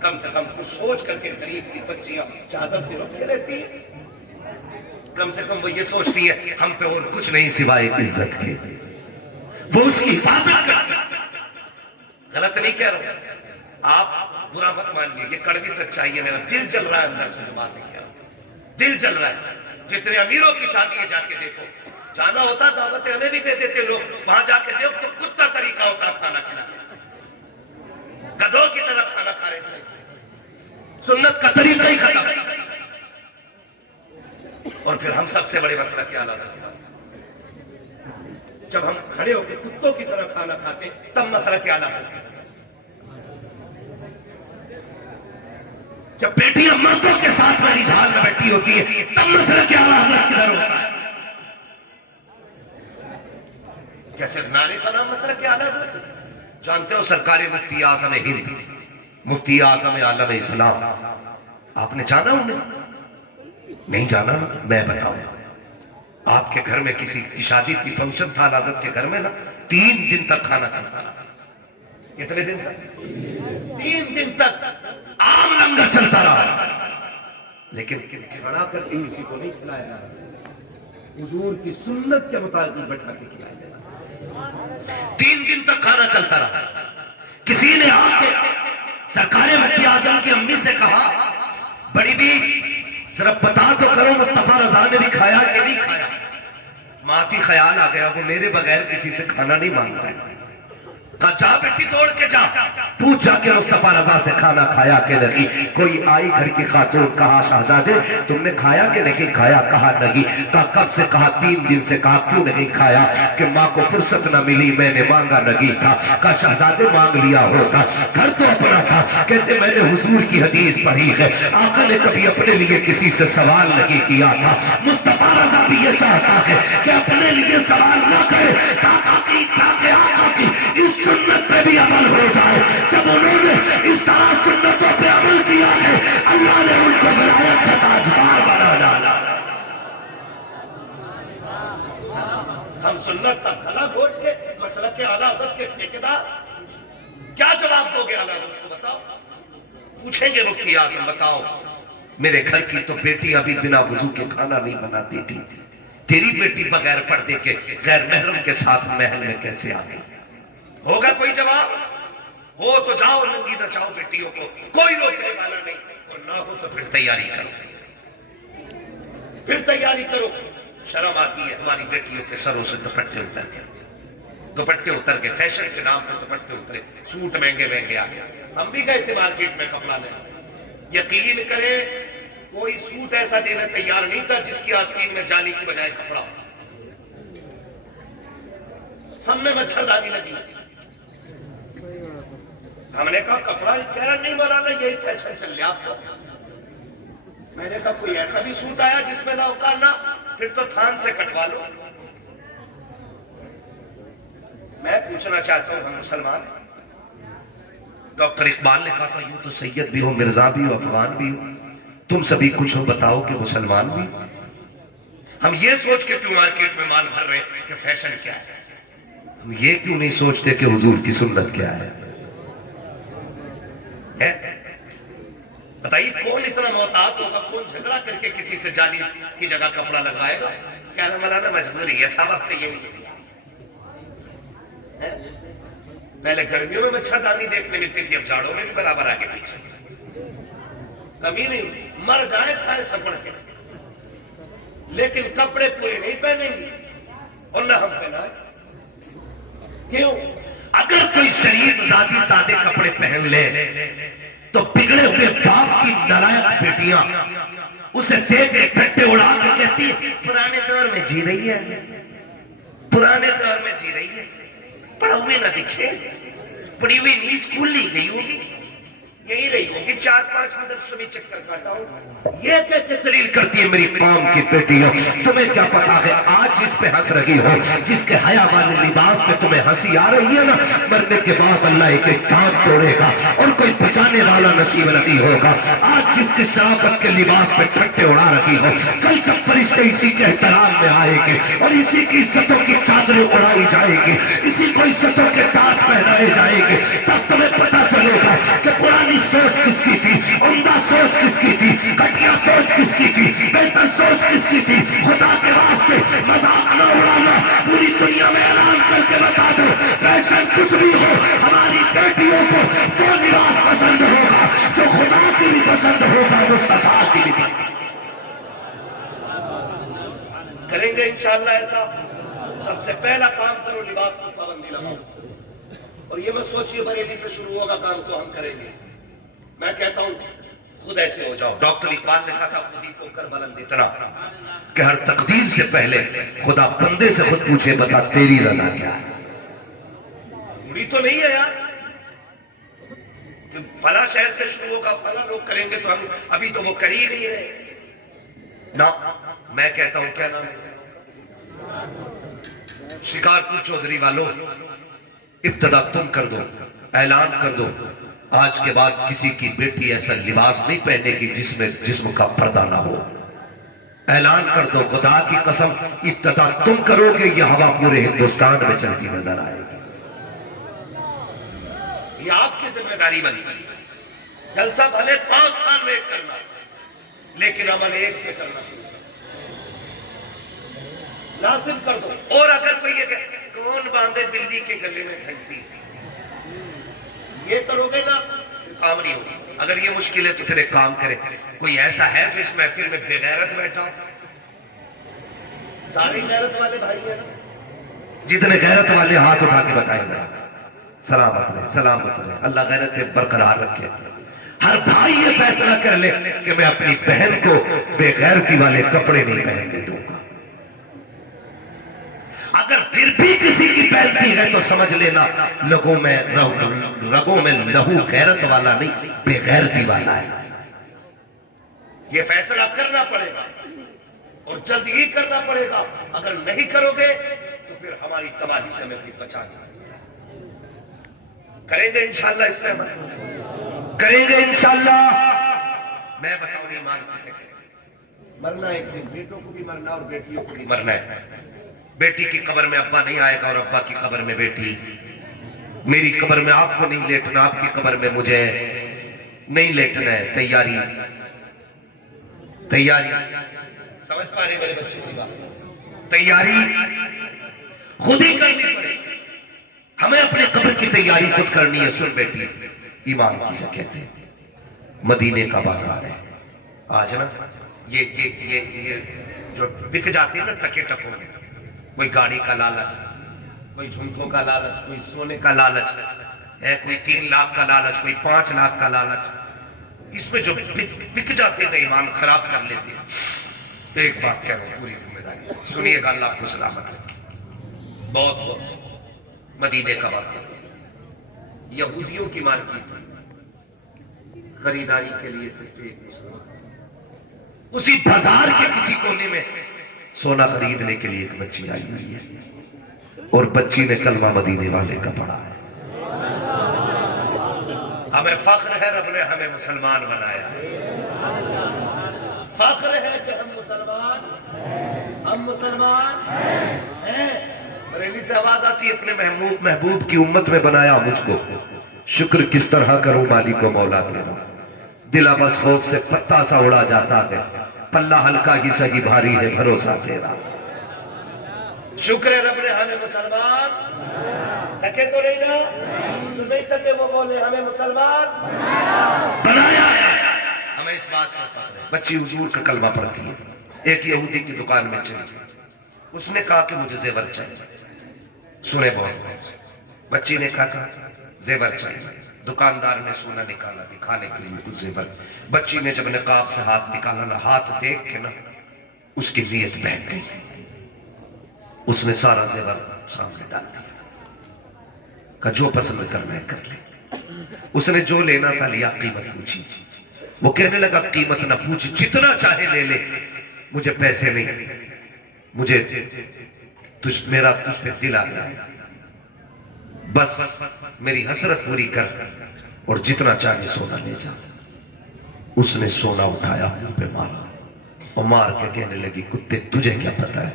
کم سے کم کچھ سوچ کر کے غریب کی بچیاں چادر پہ رکھے رہتی ہیں. کم سے کم وہ یہ سوچتی ہے ہم پہ اور کچھ نہیں سوائے عزت کے. وہ اس کی حفاظت کرتی ہے. غلط نہیں کہہ رہا ہوں, آپ برا مت مانیے, یہ کڑوی سچائی ہے. میرا دل جل رہا ہے اندر سے جو باتیں کہہ رہا ہوں, دل جل رہا ہے. جتنے امیروں کی شادی ہے جا کے دیکھو, جانا ہوتا دعوتیں ہمیں بھی دے دیتے لوگ, وہاں جا کے دیکھ تو کتا طریقہ ہوتا کھانا کھلانے, گدھوں کی طرح کھانا کھا رہے تھے. سنت کا طریقہ ہی ختم. اور پھر ہم سب سے بڑے مسئلہ کیا لانا تھا, جب ہم کھڑے ہو کے کتوں کی طرح کھانا کھاتے تب مسئلہ کیا لانا تھا. جب بیٹیاں مردوں کے ساتھ میری جھال میں بیٹھی ہوتی ہے تب مسئلہ کیا حضرت کدھر ہوتا ہے. کیا صرف نعرے کا نام مسئلہ کیا حضرت؟ جانتے ہو سرکار مفتی اعظم ہند, مفتی اعظم عالم اسلام, آپ نے جانا انہیں؟ نہیں جانا. میں بتاؤں, آپ کے گھر میں کسی کی شادی تھی, فنکشن تھا حضرت کے گھر میں نا, 3 دن تک کھانا چلتا رہا. کتنے دن تک؟ 3 دن تک عام لنگر چلتا رہا, لیکن بنا کر کے کسی کو نہیں کھلایا جا رہا. حضور کی سنت کے مطابق بیٹھا کے کھلایا جا رہا. 3 دن تک کھانا چلتا رہا. کسی نے آ کے سرکار مفتی اعظم کی امی سے کہا, بڑی بھی ذرا بتا تو کرو مصطفیٰ رضا نے بھی کھایا کہ نہیں کھایا. ماں کی خیال آ گیا وہ میرے بغیر کسی سے کھانا نہیں مانگتا ہے. کہا جا بیٹی دوڑ کے جا، پوچھ جا کے مصطفیٰ رضا سے کھانا کھایا کہ نہیں۔ کوئی آئی گھر کی خاتون، کہا شہزادے تم نے کھایا کہ نہیں کھایا؟ کہا نہیں۔ کہا کب سے؟ کہا 3 دن سے۔ کہا کیوں نہیں کھایا؟ کہ ماں کو فرصت نہ ملی، میں نے مانگا نہیں تھا۔ کہا شہزادے مانگ لیا ہوتا، گھر تو اپنا تھا۔ کہتے میں نے حضور کی حدیث پڑھی ہے، آقا نے کبھی اپنے لیے کسی سے سوال نہیں کیا تھا۔ مصطفیٰ رضا بھی یہ چاہتا ہے کہ اپنے لیے سوال نہ کرے، تاکہ آقا کی اس سنت پہ بھی عمل ہو جائے۔ جب انہوں نے اس طرح سنتوں پہ عمل کیا ہے، اللہ نے ان کو ولایت کا تاجدار بنا ڈالا۔ ہم سنت کا بھلا ووٹ کے مسلک کے اعلیٰ حضرت کے ٹھیکیدار، کیا جواب دو گے اعلیٰ حضرت کو؟ بتاؤ، پوچھیں گے مفتی اعظم بتاؤ میرے گھر کی تو بیٹی ابھی بنا وضو کے کھانا نہیں بناتی تھی، تیری بیٹی بغیر پردے کے غیر محرم کے ساتھ محل میں کیسے آ گئی؟ ہوگا کوئی جواب؟ ہو تو جاؤ ننگی نچاؤ بیٹیوں کو، کوئی روکنے والا نہیں، اور نہ ہو تو پھر تیاری کرو، پھر تیاری کرو۔ شرم آتی ہے ہماری بیٹیوں کے سروں سے دوپٹے اتر کے فیشن کے نام پر دوپٹے اترے، سوٹ مہنگے مہنگے آ گیا۔ ہم بھی گئے تھے مارکیٹ میں کپڑا لے، یقین کرے کوئی سوٹ ایسا دینے تیار نہیں تھا جس کی آستین میں جالی کی بجائے کپڑا، سب میں مچھردانی لگی۔ ہم نے کہا کپڑا کہہ رہا نہیں مولانا یہی فیشن چل رہا آپ کو۔ میں نے کہا کوئی ایسا بھی سوٹ آیا جس میں نہ اکارنا، پھر تو تھان سے کٹوا لو۔ میں پوچھنا چاہتا ہوں ہم مسلمان ہیں؟ ڈاکٹر اقبال نے کہا تھا یوں تو سید بھی ہو، مرزا بھی ہو، افغان بھی ہو، تم سبھی کچھ ہو بتاؤ کہ مسلمان بھی؟ ہم یہ سوچ کے کیوں مارکیٹ میں مال بھر رہے ہیں کہ فیشن کیا ہے؟ ہم یہ کیوں نہیں سوچتے کہ حضور کی سنت کیا ہے؟ بتائیے کون اتنا محتاط ہوگا، کون جھگڑا کر کے کسی سے جالی کی جگہ کپڑا لگائے گا؟ کیا مولانا مجبوری ہے صاحب، اب تو یہی پہلے گرمیوں میں مچھردانی دیکھنے ملتی تھی، اب جاڑوں میں بھی برابر آگے پیچھے، کمی نہیں، مر جائیں سائے سپڑ کے، لیکن کپڑے پورے نہیں پہنیں گی اور نہ ہم پہنائیں۔ کیوں؟ اگر کوئی شریف زادی سادے کپڑے پہن لے تو بگڑے ہوئے باپ کی نالائق بیٹیاں اسے دیکھ کے ٹھٹے اڑا کے کہتی ہے پرانے دور میں جی رہی ہے، پرانے دور میں جی رہی ہے، پڑھا ہوئے نہ دکھے، پڑھی ہوئی نہیں، اسکول نہیں گئی ہوگی، یہی رہی ہوگی، 4-5 مدرسوں میں چکر کاٹا ہوں، یہ کہتے ذلیل کرتی ہے میری قوم کی بیٹیوں۔ تمہیں کیا پتا ہے آج جس پہ ہنس رہی ہو، جس کے حیا والے لباس پہ تمہیں ہنسی آ رہی ہے نا، مرنے کے بعد اللہ ایک ایک دانت توڑے گا اور کوئی بچانے والا نصیب نہیں ہوگا۔ آج جس کے شرافت کے لباس پہ ٹھٹے اڑا رہی ہو، کل جب فرشتے اسی کے احترام میں آئے گے اور اسی کی عزتوں کی چادریں اڑائی جائے گی، اسی کو عزتوں کے تاج پہنائے جائے گے، تب تمہیں پتا چلے گا کہ پرانی سوچ کس کی تھی، عمدہ سوچ کس کی تھی، گھٹیا سوچ کس کی تھی، بہتر سوچ کس کی تھی۔ خدا کے واسطے مذاق نہ اڑانا، پوری دنیا میں اعلان کر کے بتا دو فیشن کچھ بھی ہو، ہماری بیٹیوں کو وہ لباس پسند ہوگا جو خدا کی بھی پسند ہوگا، مصطفیٰ کی بھی پسند کریں گے انشاءاللہ۔ ایسا سب سے پہلا کام کرو لباس پر پابندی لگاؤ، اور یہ مت سوچیے بریلی سے شروع ہوگا کام تو ہم کریں گے، میں کہتا ہوں خود ایسے ہو جاؤ۔ ڈاکٹر اقبال نے کہا تھا خود ہی کو کر بلند اتنا کہ ہر تقدیر سے پہلے خدا بندے سے خود پوچھے بتا تیری رضا کیا ہے۔ ضروری تو نہیں ہے یار کہ فلاں شہر سے شروع ہوگا فلاں لوگ کریں گے تو ہم ابھی تو وہ کر ہی نہیں رہے نا۔ میں کہتا ہوں کیا نام ہے شکارپور چودھری والوں، ابتدا تم کر دو، اعلان کر دو آج کے بعد کسی کی بیٹی ایسا لباس نہیں پہنے گی جس میں جسم کا پردہ نہ ہو۔ اعلان کر دو، خدا کی قسم ابتدا تم کرو گے، یہ ہوا پورے ہندوستان میں چلتی نظر آئے گی۔ یہ آپ کی ذمہ داری بنی، جلسہ بھلے 5 سال میں ایک کرنا لیکن عمل ایک پہ کرنا شروع لازم کر دو۔ اور اگر کوئی یہ کہ کون باندھے بلی کے گلے میں گھنٹی، یہ کرو گے نا کام نہیں ہوگی۔ اگر یہ مشکل ہے تو پھر ایک کام کرے، کوئی ایسا ہے جو اس محفل میں بے غیرت بیٹھا ہو؟ سارے غیرت والے بھائی ہیں نا، جتنے غیرت والے ہاتھ اٹھا کے بتائیں ذرا، سلامت رہے، سلامت رہے، اللہ غیرت برقرار رکھے۔ ہر بھائی یہ فیصلہ کر لے کہ میں اپنی بہن کو بے غیرتی والے کپڑے نہیں پہننے دوں گا۔ اگر پھر بھی کسی کی پہنتی ہے تو سمجھ لینا رگوں میں لہو غیرت والا نہیں، بے غیرتی والا ہے۔ یہ فیصلہ کرنا پڑے گا اور جلد ہی کرنا پڑے گا۔ اگر نہیں کرو گے تو پھر ہماری تباہی سے ہمیں بھی بچا نہیں سکتا۔ کریں گے انشاءاللہ استعمال، کریں گے انشاءاللہ۔ میں بتاؤں ایمان کسے کہتے؟ مرنا ایک دن، بیٹوں کو بھی مرنا اور بیٹیوں کو بھی مرنا ہے۔ بیٹی کی قبر میں ابا نہیں آئے گا اور ابا کی قبر میں بیٹی۔ میری قبر میں آپ کو نہیں لیٹنا، آپ کی قبر میں مجھے نہیں لیٹنا ہے۔ تیاری تیاری، سمجھ پا رہے میرے بچے کی بات؟ تیاری خود ہی کرنی پڑے، ہمیں اپنے قبر کی تیاری خود کرنی ہے۔ سن بیٹی، ایمان کسے کہتے ہیں؟ مدینے کا بازار ہے آج نا، یہ جو بک جاتے ہیں نا ٹکے ٹکوں میں، کوئی گاڑی کا لالچ، کوئی جھمکوں کا لالچ، کوئی سونے کا لالچ ہے، کوئی 3 لاکھ کا لالچ، کوئی 5 لاکھ کا لالچ، اس میں جو بک جاتے ہیں ایمان خراب کر لیتے ہیں۔ ایک بات کہہ رہا ہوں پوری ذمہ داری سے، سنیے گا، اللہ آپ کو سلامت رکھے۔ بہت بہت مدینے کا بازار یہودیوں کی مارکیٹ، خریداری کے لیے صرف ایک مسلمان، اسی بازار کے کسی کونے میں سونا خریدنے کے لیے ایک بچی آئی ہوئی ہے اور بچی نے کلمہ مدینے والے کا پڑھا ہے۔ ہمیں فخر ہے رب نے ہمیں مسلمان بنایا، فخر ہے کہ ہم مسلمان ہیں۔ بریلی سے آواز آتی ہے، اپنے محبوب کی امت میں بنایا مجھ کو، شکر کس طرح کروں مالک و مولا تیرا۔ دل بس خوف سے پتہ سا اڑا جاتا ہے، پلہ ہلکا ہی سہی بھاری ہے بھروسہ تیرا۔ شکر ہے رب نے ہمیں مسلمان، تھکے تو نہیں نا، جو نہیں تھکے وہ بولے ہمیں مسلمان بنایا ہے۔ ہمیں اس بات پر فخر ہے۔ بچی حضور کا کلمہ پڑھتی ہے، ایک یہودی کی دکان میں چلی، اس نے کہا کہ مجھے زیور چاہیے۔ سنے بہت، بچی نے کہا زیور چاہیے، دکاندار نے سونا نکالا دکھانے کے لیے کچھ زیور۔ بچی نے جب نقاب سے ہاتھ نکالا نا، ہاتھ دیکھ کے نا اس کی نیت بہک گئی، اس نے سارا زیور سامنے ڈال دیا، کہا جو پسند کرنا ہے کر لے۔ اس نے جو لینا تھا لیا، قیمت پوچھی، وہ کہنے لگا قیمت نہ پوچھ، جتنا چاہے لے لے، مجھے پیسے نہیں، مجھے میرا تجھ پہ دل آ گیا ہے، بس میری حسرت پوری کر اور جتنا چاہے سونا لے جا۔ اس نے سونا اٹھایا منہ پہ مارا اور مار کے کہنے لگی کتے تجھے کیا پتا ہے،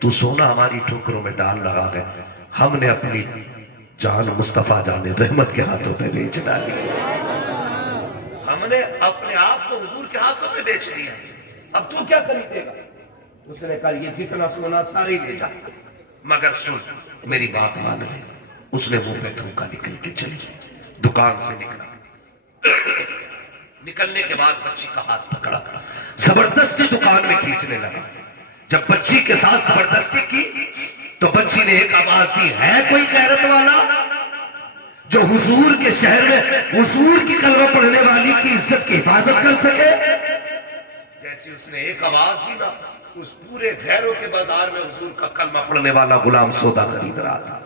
تو سونا ہماری ٹھوکروں میں ڈال رہا ہے، ہم نے اپنی جان مصطفیٰ جان رحمت کے ہاتھوں پہ بیچ ڈالی، ہم نے اپنے آپ کو حضور کے ہاتھوں پہ بیچ دیا، اب تو کیا خریدے گا؟ اس نے کہا یہ جتنا سونا ساری لے جا، مگر سن میری بات مان لے۔ اس نے منہ پہ تھوکا، نکل کے چلی، دکان سے نکلا، نکلنے کے بعد بچی کا ہاتھ پکڑا، زبردستی دکان میں کھینچنے لگا۔ جب بچی کے ساتھ زبردستی کی تو بچی نے ایک آواز دی، ہے کوئی غیرت والا جو حضور کے شہر میں حضور کی کلمہ پڑھنے والی کی عزت کی حفاظت کر سکے؟ جیسی اس نے ایک آواز دی نا، اس پورے غیروں کے بازار میں حضور کا کلمہ پڑھنے والا غلام سودا خرید رہا تھا۔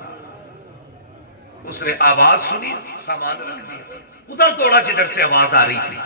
اس نے آواز سنی، سامان رکھ دیا، ادھر دوڑا جدھر سے آواز آ رہی تھی،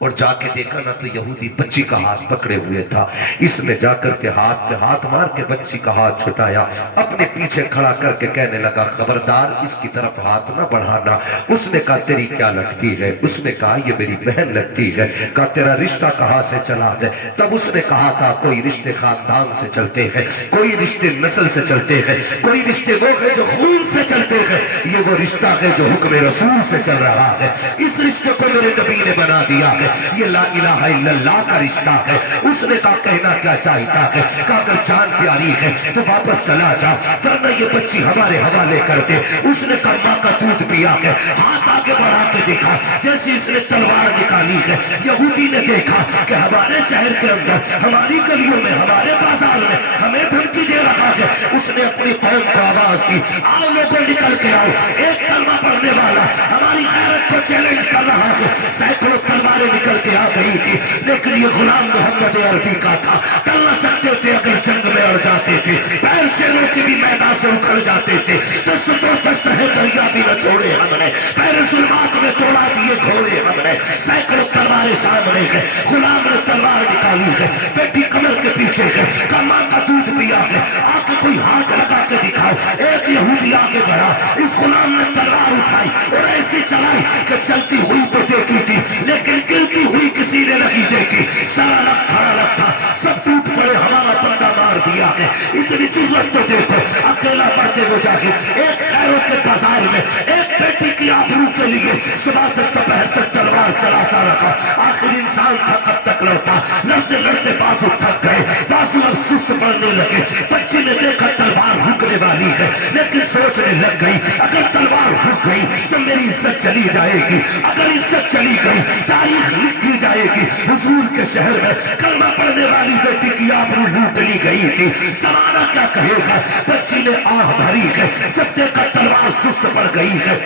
اور جا کے دیکھا نا تو یہودی بچی کا ہاتھ پکڑے ہوئے تھا۔ اس نے جا کر کے ہاتھ پہ ہاتھ مار کے بچی کا ہاتھ چھٹایا، اپنے پیچھے کھڑا کر کے کہنے لگا خبردار اس کی طرف ہاتھ نہ بڑھانا۔ اس نے کہا تیری کیا لگتی ہے؟ اس نے کہا یہ میری بہن لگتی ہے۔ کہا تیرا رشتہ کہاں سے چلا ہے؟ تب اس نے کہا تھا کوئی رشتے خاندان سے چلتے ہیں، کوئی رشتے نسل سے چلتے ہیں، کوئی رشتے وہ ہیں جو خون سے چلتے ہیں، یہ وہ رشتہ ہے جو حکم رسول سے چل رہا ہے۔ اس رشتے کو میرے نبی نے بنا دیا ہے، یہ لا الہ الا اللہ کا رشتہ ہے۔ اس نے کہا کہنا کیا چاہتا ہے؟ کہا اگر جان پیاری ہے تو واپس چلا جا، ورنہ یہ بچی ہمارے حوالے کر دے۔ اس نے کہا ماں کا دودھ پیا ہے، ہاتھ آگے بڑھا کے دیکھا، جیسے اس نے تلوار نکالی ہے، یہودی نے دیکھا کہ ہمارے شہر کے اندر، ہماری گلیوں میں، ہمارے بازار میں ہمیں دھمکی دے رہا کہ اس نے اپنی قوم کو آواز دی، آؤ لوگوں نکل کے آؤ، ایک کلمہ پڑھنے والا ہماری غیرت کو چیلنج کر رہا کہ سینکڑوں تلواریں نکل کے آ گئی تھی، لیکن یہ غلام محمد عربی کا تھا، ٹل نہ سکتے تھے اگر جنگ میں اڑ جاتے تھے، پیر شیروں کے بھی میدان سے اکھڑ جاتے تھے، دست تو دست ہے دریا بھی نہ چھوڑے ہم نے، پیر ظلمات میں توڑا دیے گھوڑے ہم نے، سینکڑوں تلواریں سامنے گئے، غلام نے تلوار نکالی ہے، بیٹی کمر کے پیچھے گئے، کماں کا دودھ پیا ہے، آ کے کوئی ہاتھ لگا کے دکھاؤ، ایک یہودی آگے بڑھا، اس غلام نے تلوار اٹھائی اور ایسی چلائی کہ چلتی ہوئی تو دیکھی تھی لیکن گرتی ہوئی کسی نے نہیں دیکھی، سارا لگ کھڑا لگ تھا، سب ٹوٹ پڑے، ہمارا بندہ مار دیا ہے، اتنی ضرورت تو دیکھو، اکیلا پڑتے مجاہد ایک خیروں کے بازار میں ایک بیٹی کی آبرو کے لیے صبح سے دوپہر تک تلوار چلاتا رکھا، آخر انسان تھا کب تک لوٹا، لڑتے لڑتے بازو تھک گئے، بازو اب سست پڑنے لگے، بچی نے دیکھا تلوار رکنے والی ہے لیکن سوچنے لگ گئی اگر تلوار رک گئی تو میری عزت چلی جائے گی، اگر عزت چلی گئی تاریخ لکھی جائے گی، حضور کے شہر میں کلمہ پڑھنے والی بیٹی کی آبرو لوٹ لی گئی تھی، زمانہ کیا کہے گا، بچی نے آہ بھری ہے، جب دیکھا تلوار سست پڑ گئی ہے،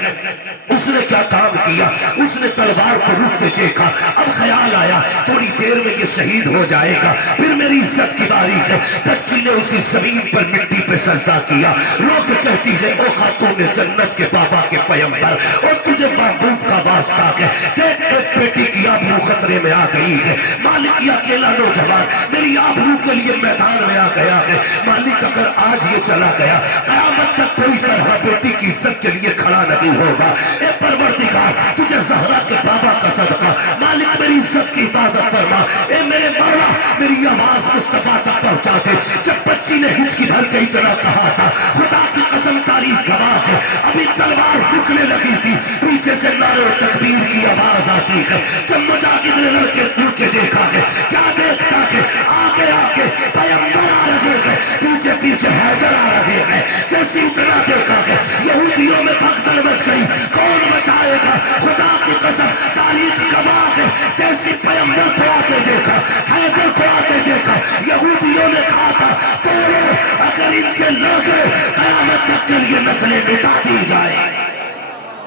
اس نے کیا کام کیا، اس نے تلوار کو رکتے دیکھا، اب خیال آیا تھوڑی دیر میں یہ شہید ہو جائے گا پھر میری عزت کی باری ہے، بچی نے اسی زمین پر مٹی پہ سجدہ کیا، رو کے کہتی ہے او خاتون جنت کے بابا کے پیغمبر اور تجھے محبوب کا واسطہ ہے، دیکھ ایک بیٹی کی آبرو خطرے میں آ گئی ہے، مالک یہ اکیلا نوجوان میری آبرو کے لیے میدان میں آ گیا ہے، مالک اگر آج یہ چلا گیا قیامت تک کوئی طرح بیٹی کی عزت کے لیے کھڑا نہیں ہوگا، اے پروردگار تجھے زہرا کے بابا کا صدقہ، مالک میری عزت کی حفاظت فرما، اے میرے مولا میری آواز مصطفیٰ تک پہنچا دے، جب بچی نے ہچکی بھر کے اتنا کہا تھا، خدا کی قسم تاریخ گواہ ہے، ابھی تلوار رکنے لگی تھی، پیچھے سے نعرے تکبیر کی آواز آتی ہے، جب مجاہد نے لڑکے اٹھ کے دیکھا ہے، کیا دیکھتا ہے، آگے آگے پیغمبر آ رہے ہیں، پیچھے پیچھے حیدر آ رہے ہیں، جیسے اتنا دیکھا ہے یہودیوں میں بھگدڑ مچ گئی، کون بچائے گا، خدا کی قسم تاریخ گواہ ہے، جیسے پیغمبر کو آتے دیکھا، حیدر کو آتے دیکھا، یہودیوں نے کہا تھا توڑو، اگر ان سے لڑکے قیامت تک کے لیے نسلیں مٹا دی جائے۔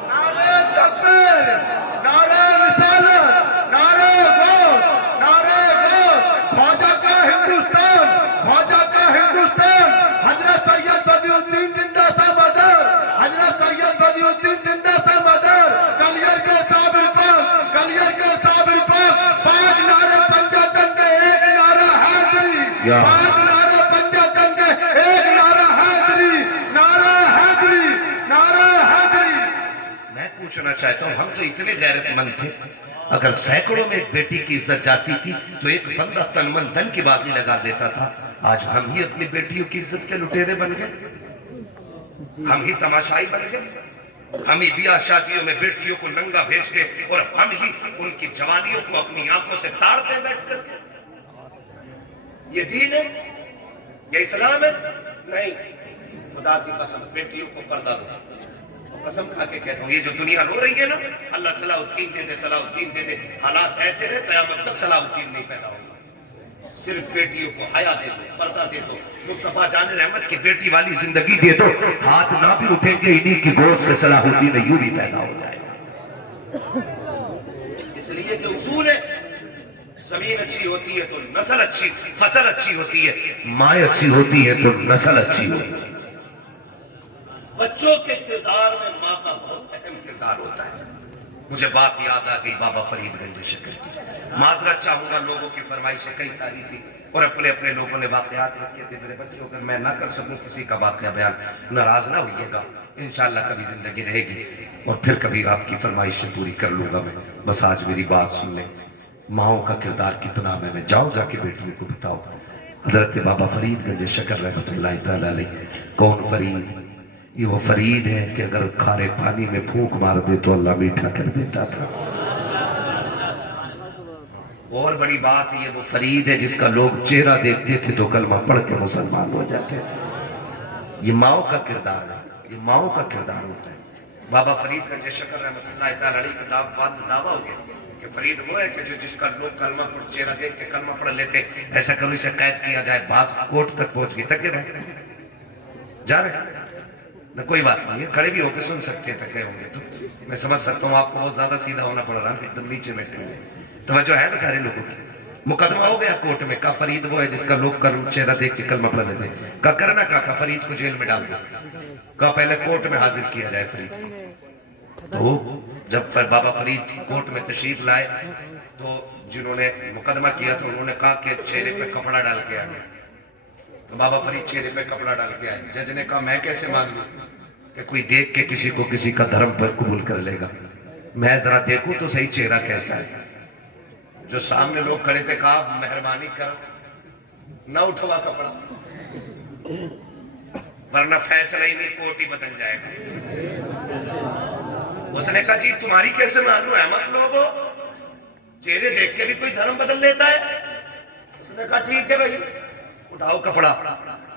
نعرہ تکبیر، نعرہ رسالت، نعرہ غوث، نعرہ غوث، خواجہ کا ہندوستان، خواجہ کا ہندوستان، حضرت سید بدی الدین زندہ سا مدر، حضرت سید بدی الدین زندہ سا مدر، کلیئر کے صابر پاک، کلیئر کے صابر پاک، 5 نعرے پنجاتن کے، 1 نعرہ حیدری، 5 نعرے پنجاتن کے، 1 نعرہ حیدری، نعرہ حیدری، نعرہ حیدری۔ میں پوچھنا چاہتا ہوں ہم تو اتنے غیرت مند تھے، اگر سینکڑوں میں ایک بیٹی کی عزت جاتی تھی تو ایک بندہ تن من دھن کی بازی لگا دیتا تھا، آج ہم ہی اپنی بیٹیوں کی عزت کے لٹیرے بن گئے، ہم ہی تماشائی بن گئے، ہم ہی بیاہ شادیوں میں بیٹیوں کو ننگا بھیج کے اور ہم ہی ان کی جوانیوں کو اپنی آنکھوں سے تاڑتے بیٹھ کر کے۔ یہ دین ہے، یہ اسلام ہے؟ نہیں، خدا کی قسم بیٹیوں کو پردہ دو، قسم کھا کے کہتا ہوں یہ جو دنیا رو رہی ہے نا، اللہ صلاح الدین دے دے، صلاح الدین دے دے، حالات ایسے رہے قیامت تک صلاح الدین نہیں پیدا ہوگا، صرف بیٹیوں کو حیا دے دو، پردہ دے دو، مصطفیٰ جان رحمت کی بیٹی والی زندگی دے دو، ہاتھ نہ بھی اٹھیں گے انہی کی گود سے صلاح الدین ایوبی پیدا ہو جائے گا، اس لیے کہ اصول ہے زمین اچھی ہوتی ہے تو نسل اچھی، فصل اچھی ہوتی ہے، مائیں اچھی ہوتی ہے تو نسل اچھی ہوتی ہے، بچوں کے کردار میں ماں کا بہت اہم کردار ہوتا ہے۔ مجھے بات یاد آ گئی بابا فرید گنج شکر کی، معذرت چاہوں گا لوگوں کی فرمائشیں کئی ساری تھی اور اپنے اپنے لوگوں نے واقعات رکھے تھے، میرے بچوں اگر میں نہ کر سکوں کسی کا واقعہ بیان ناراض نہ ہوئیے گا، انشاءاللہ کبھی زندگی رہے گی اور پھر کبھی آپ کی فرمائشیں پوری کر لوں گا میں، بس آج میری بات سن لیں، ماؤں کا کردار کتنا میں نے جاؤ جا کے بیٹیوں کو بتاؤ۔ حضرت بابا فرید گنج شکر رحمۃ اللہ تعالی علیہ، کون فرید؟ یہ وہ فرید ہے کہ اگر کھارے پانی میں پھونک مار دے تو اللہ میٹھا کر دیتا تھا، اور بڑی بات یہ وہ فرید ہے جس کا لوگ چہرہ دیکھتے تھے تو کلمہ پڑھ کے مسلمان ہو جاتے تھے، یہ ماؤں کا کردار ہے، یہ ماؤں کا کردار ہوتا ہے۔ بابا فرید گنج شکر رحمۃ اللہ تعالی علیہ کا دعویٰ ہو گیا کہ فرید وہ ہے کہ جو جس کا لوگ کلمہ پڑھ چہرہ دیکھ کے کلمہ پڑھ لیتے، ایسا کرو اسے قید کیا جائے، بات کوٹ تک پہنچ گئی تک رہے جا رہے ہیں نہ کوئی بات نہیں ہے, کھڑے بھی ہو کے سن سکتے ہیں, تھکے ہوں گے تو میں سمجھ سکتا ہوں آپ کو بہت زیادہ سیدھا ہونا پڑ رہا ہے, ایک دم نیچے بیٹھے ہوئے. توجہ ہے نا سارے لوگوں کی. مقدمہ ہو گیا کورٹ میں, کہا فرید وہ ہے جس کا لوگ چہرہ دیکھ کے کلمہ پڑھنے تھے. کہا کرنا, کہا فرید کو جیل میں ڈال دو. کہا پہلے کورٹ میں حاضر کیا جائے فرید کو. تو جب بابا فرید کورٹ میں تشریف لائے تو جنہوں نے مقدمہ کیا تھا انہوں نے کہا کہ چہرے پہ کپڑا ڈال کے آئے. تو بابا فرید چہرے پہ کپڑا ڈال کے آئے. جج نے کہا میں کیسے مان لوں کہ کوئی دیکھ کے کسی کو کسی کا دھرم پر قبول کر لے گا, میں ذرا دیکھوں تو صحیح چہرہ کیسا ہے. جو سامنے لوگ کھڑے تھے کہا مہربانی کر نہ اٹھوا کپڑا ورنہ فیصلہ ہی نہیں, کورٹ ہی بدل جائے گا. اس نے کہا جی تمہاری کیسے معلوم ہے, مت لوگو چہرے دیکھ کے بھی کوئی دھرم بدل لیتا ہے. اس نے کہا ٹھیک ہے بھائی اٹھاؤ کپڑا.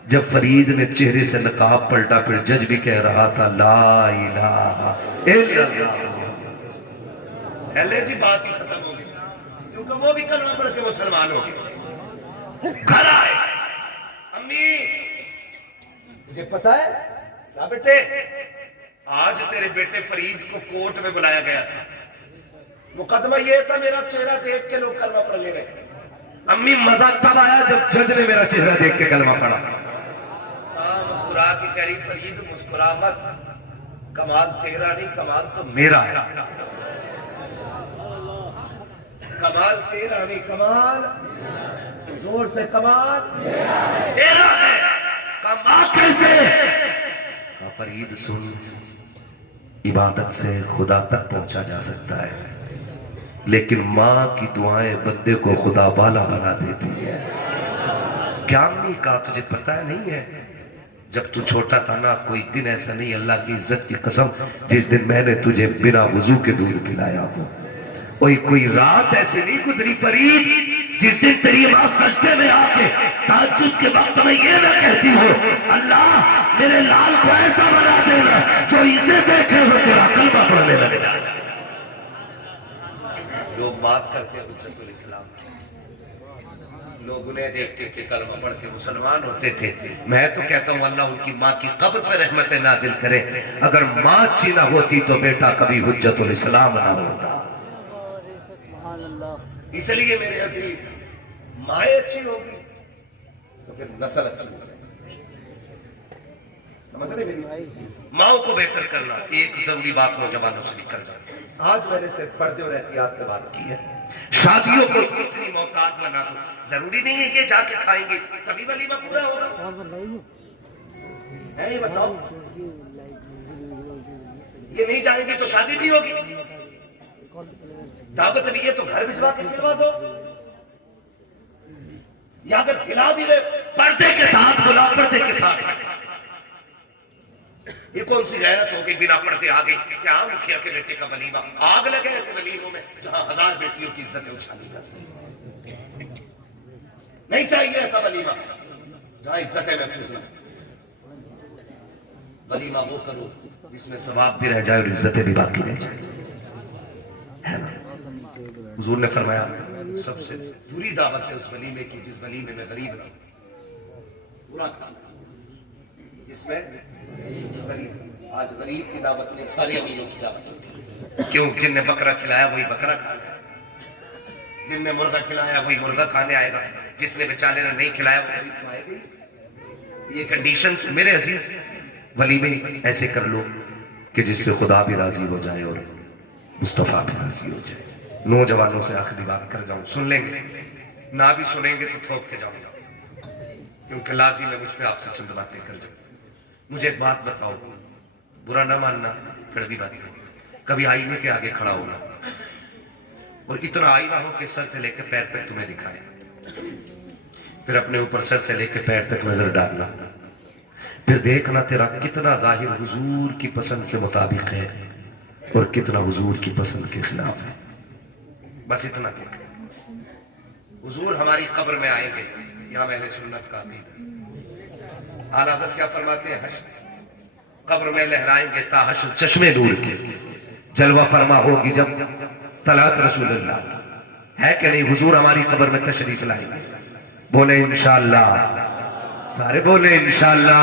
جب فرید نے چہرے سے نقاب پلٹا پھر جج بھی کہہ رہا تھا لا الہ الا اللہ. جی بات ہی ختم ہو گئی کیونکہ وہ بھی کلمہ پڑھ کے مسلمان ہو گئے. گھر آئے, امی مجھے پتا ہے کیا بیٹے, آج تیرے بیٹے فرید کو کورٹ میں بلایا گیا تھا, مقدمہ یہ تھا میرا چہرہ دیکھ کے لوگ کلمہ پڑھ لے گئے. امی مزہ تب آیا جب جج نے میرا چہرہ دیکھ کے کلمہ پڑھا. مسکرا کے کہہ رہی فرید مسکرا مت, کمال تیرا نہیں کمال تو میرا ہے. کمال تیرا نہیں کمال زور سے کمال تیرا ہے. کمال کیسے؟ فرید سن, عبادت سے خدا تک پہنچا جا سکتا ہے لیکن ماں کی دعائیں بندے کو خدا والا بنا دیتی ہے. کیا نہیں کہا تجھے پتہ نہیں ہے, جب تو چھوٹا تھا نا کوئی دن ایسا نہیں, اللہ کی عزت کی قسم, جس دن میں نے تجھے بنا وضو کے دودھ پلایا ہو. کوئی رات ایسی نہیں گزری فرید جس دن تیری ماں سجدے میں آ کے تہجد کے وقت میں یہ نہ کہتی ہو اللہ میرے لال کو ایسا بنا دینا جو اسے دیکھے ہوئے تیرا کلمہ پڑھنے لگے. لوگ بات کرتے ہیں حجت الاسلام کی, لوگ انہیں دیکھتے تھے کلمہ پڑھ کے مسلمان ہوتے تھے. میں تو کہتا ہوں اللہ ان کی ماں کی قبر پہ رحمت نازل کرے. اگر ماں اچھی نہ ہوتی تو بیٹا کبھی حجت الاسلام نہ ہوتا. اس لیے میرے عزیز مائیں اچھی ہوگی تو پھر نسل اچھی ہوگی. سمجھ رہے میری ماں کو بہتر کرنا ایک ضروری بات نوجوانوں سے بھی کر جاؤں. آج میں نے صرف پردے اور احتیاط پہ بات کی ہے. شادیوں کو اتنی محتاط بنا دو, ضروری نہیں ہے یہ جا کے کھائیں گے تبھی ولیمہ پورا ہوگا. یہ بتاؤ یہ نہیں جائیں گے تو شادی بھی ہوگی, دعوت بھی ہے تو گھر بھجوا کے کھلوا دو, یا اگر کھلا بھی رہے پردے کے ساتھ بلا, پردے کے ساتھ. یہ کون سی غیرت ہو گئی بنا پردے آ گئی کیا مکھیا کے بیٹے کا ولیمہ. آگ لگے ایسے ولیموں میں جہاں 1000 بیٹیوں کی عزتیں اچھالی جاتی. نہیں چاہیے ایسا ولیمہ جہاں عزتیں محفوظ ہوں. ولیمہ وہ کرو جس میں ثواب بھی رہ جائے اور عزتیں بھی باقی رہ جائیں, ہے نا. حضور نے فرمایا سب سے بری دعوت ہے اس ولیمے کی جس ولیمے میں غریب نہ, برا کھانا جس میں غریب. آج غریب کی دعوت نہیں سارے امیروں کی دعوت ہوتی. کیوں؟ جن نے بکرا کھلایا وہی بکرا کھانا, جن نے مرغا کھلایا وہی مرغا کھانے آئے گا, جس نے بیچارے نے نہیں کھلایا وہ غریب کھائے گا. یہ کنڈیشنز میرے عزیز ولیمے ایسے کر لو کہ جس سے خدا بھی راضی ہو جائے اور مصطفیٰ بھی راضی ہو جائے. نوجوانوں سے آخری بات کر جاؤں, سن لیں گے نہ بھی سنیں گے تو تھوک کے جاؤں گا کیونکہ لازم ہے مجھ پہ آپ سے چند باتیں کر جاؤں. مجھے ایک بات بتاؤ, برا نہ ماننا, کڑوی بات ہے. کبھی آئینے کے آگے کھڑا ہوگا اور اتنا آئینہ ہو کہ سر سے لے کے پیر تک تمہیں دکھائے, پھر اپنے اوپر سر سے لے کے پیر تک نظر ڈالنا, پھر دیکھنا تیرا کتنا ظاہر حضور کی پسند کے مطابق ہے اور کتنا حضور کی پسند کے خلاف ہے. بس اتنا دیکھ. حضور ہماری قبر میں آئیں گے, یہاں اہل سنت کا عقیدہ. اعلیٰ حضرت کیا فرماتے ہیں, قبر میں لہرائیں گے تا حشر چشمے نور کے, جلوہ فرما ہوگی جب طلعت رسول اللہ کی. ہے کہ نہیں؟ حضور ہماری قبر میں تشریف لائیں گے. بولے انشاءاللہ, سارے بولے انشاءاللہ.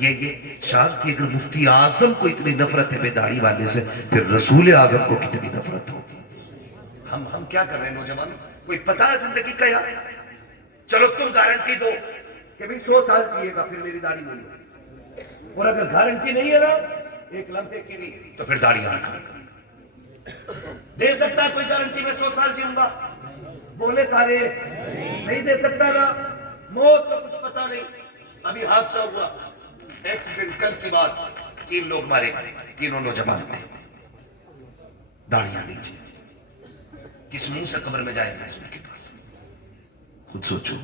یہ شان تھی. اگر مفتی اعظم کو اتنی نفرت ہے بے داڑھی والے سے، پھر رسول اعظم کو کتنی نفرت ہوگی. ہم کیا کر رہے ہیں نوجوان؟ کوئی پتہ ہے زندگی کا یار؟ چلو تم گارنٹی دو کہ بھئی 100 سال جیے گا پھر میری داڑھی نہیں ہوگی، اور اگر گارنٹی نہیں ہے نا ایک لمحے کی بھی، تو پھر داڑھی رکھا. دے سکتا ہے کوئی گارنٹی میں 100 سال جیوں گا؟ بولے سارے نہیں دے سکتا نا. موت کا کچھ پتہ نہیں. ابھی حادثہ ہوا، ایکسیڈنٹ، کل کی بات، 3 لوگ مارے، تینوں نوجوان تھے، داڑیاں نیچے. کس منہ سے قبر میں جائیں گے رسول کے پاس؟ خود سوچو،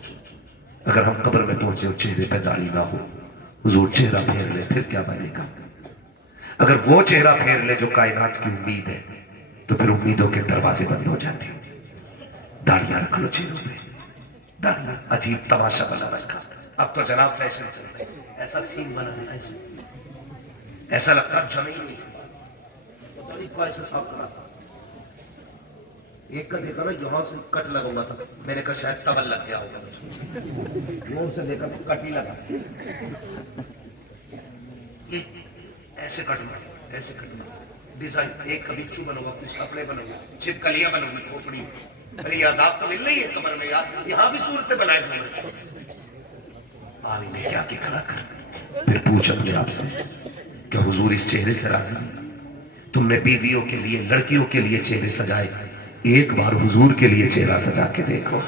اگر ہم قبر میں پہنچے اور چہرے پہ داڑھی نہ ہو، حضور چہرہ پھیر لے، پھر کیا بنے گا؟ اگر وہ چہرہ پھیر لے جو کائنات کی امید ہے، تو پھر امیدوں کے دروازے بند ہو جاتے ہیں. داڑیاں رکھ لو چہروں پہ. داڑیاں عجیب تماشا بنا رکھا. اب تو جناب فیشن چل رہا ہے، ایسا سین بنا ہے، ایسا لگتا جمع ہی نہیں تھا، پتہ نہیں کو ایسا صاف کرا تھا. ایک کا دیکھا نا یہاں سے کٹ لگا ہوا تھا، میں نے کہا شاید تول لگ گیا ہوگا. یہاں سے دیکھا تو کٹ ہی لگا. یہ ایسے کٹنا، ایسے کٹنا، ڈیزائن ایک کبھی چو بنو گا، کچھ کپڑے بنو گا، چھپکلیاں بنو گی، کھوپڑی. ارے یہ عذاب تو مل رہی ہے قبر میں یار. یہاں بھی صورتیں بنائے ہوئے. آمین نے کیا کہ کھڑا کر، پھر پوچھ اپنے آپ سے کہ حضور اس چہرے سے راضی ہیں؟ تم نے بیویوں کے لیے، لڑکیوں کے لیے چہرے سجائے، ایک بار حضور کے لیے چہرہ سجا کے دیکھو.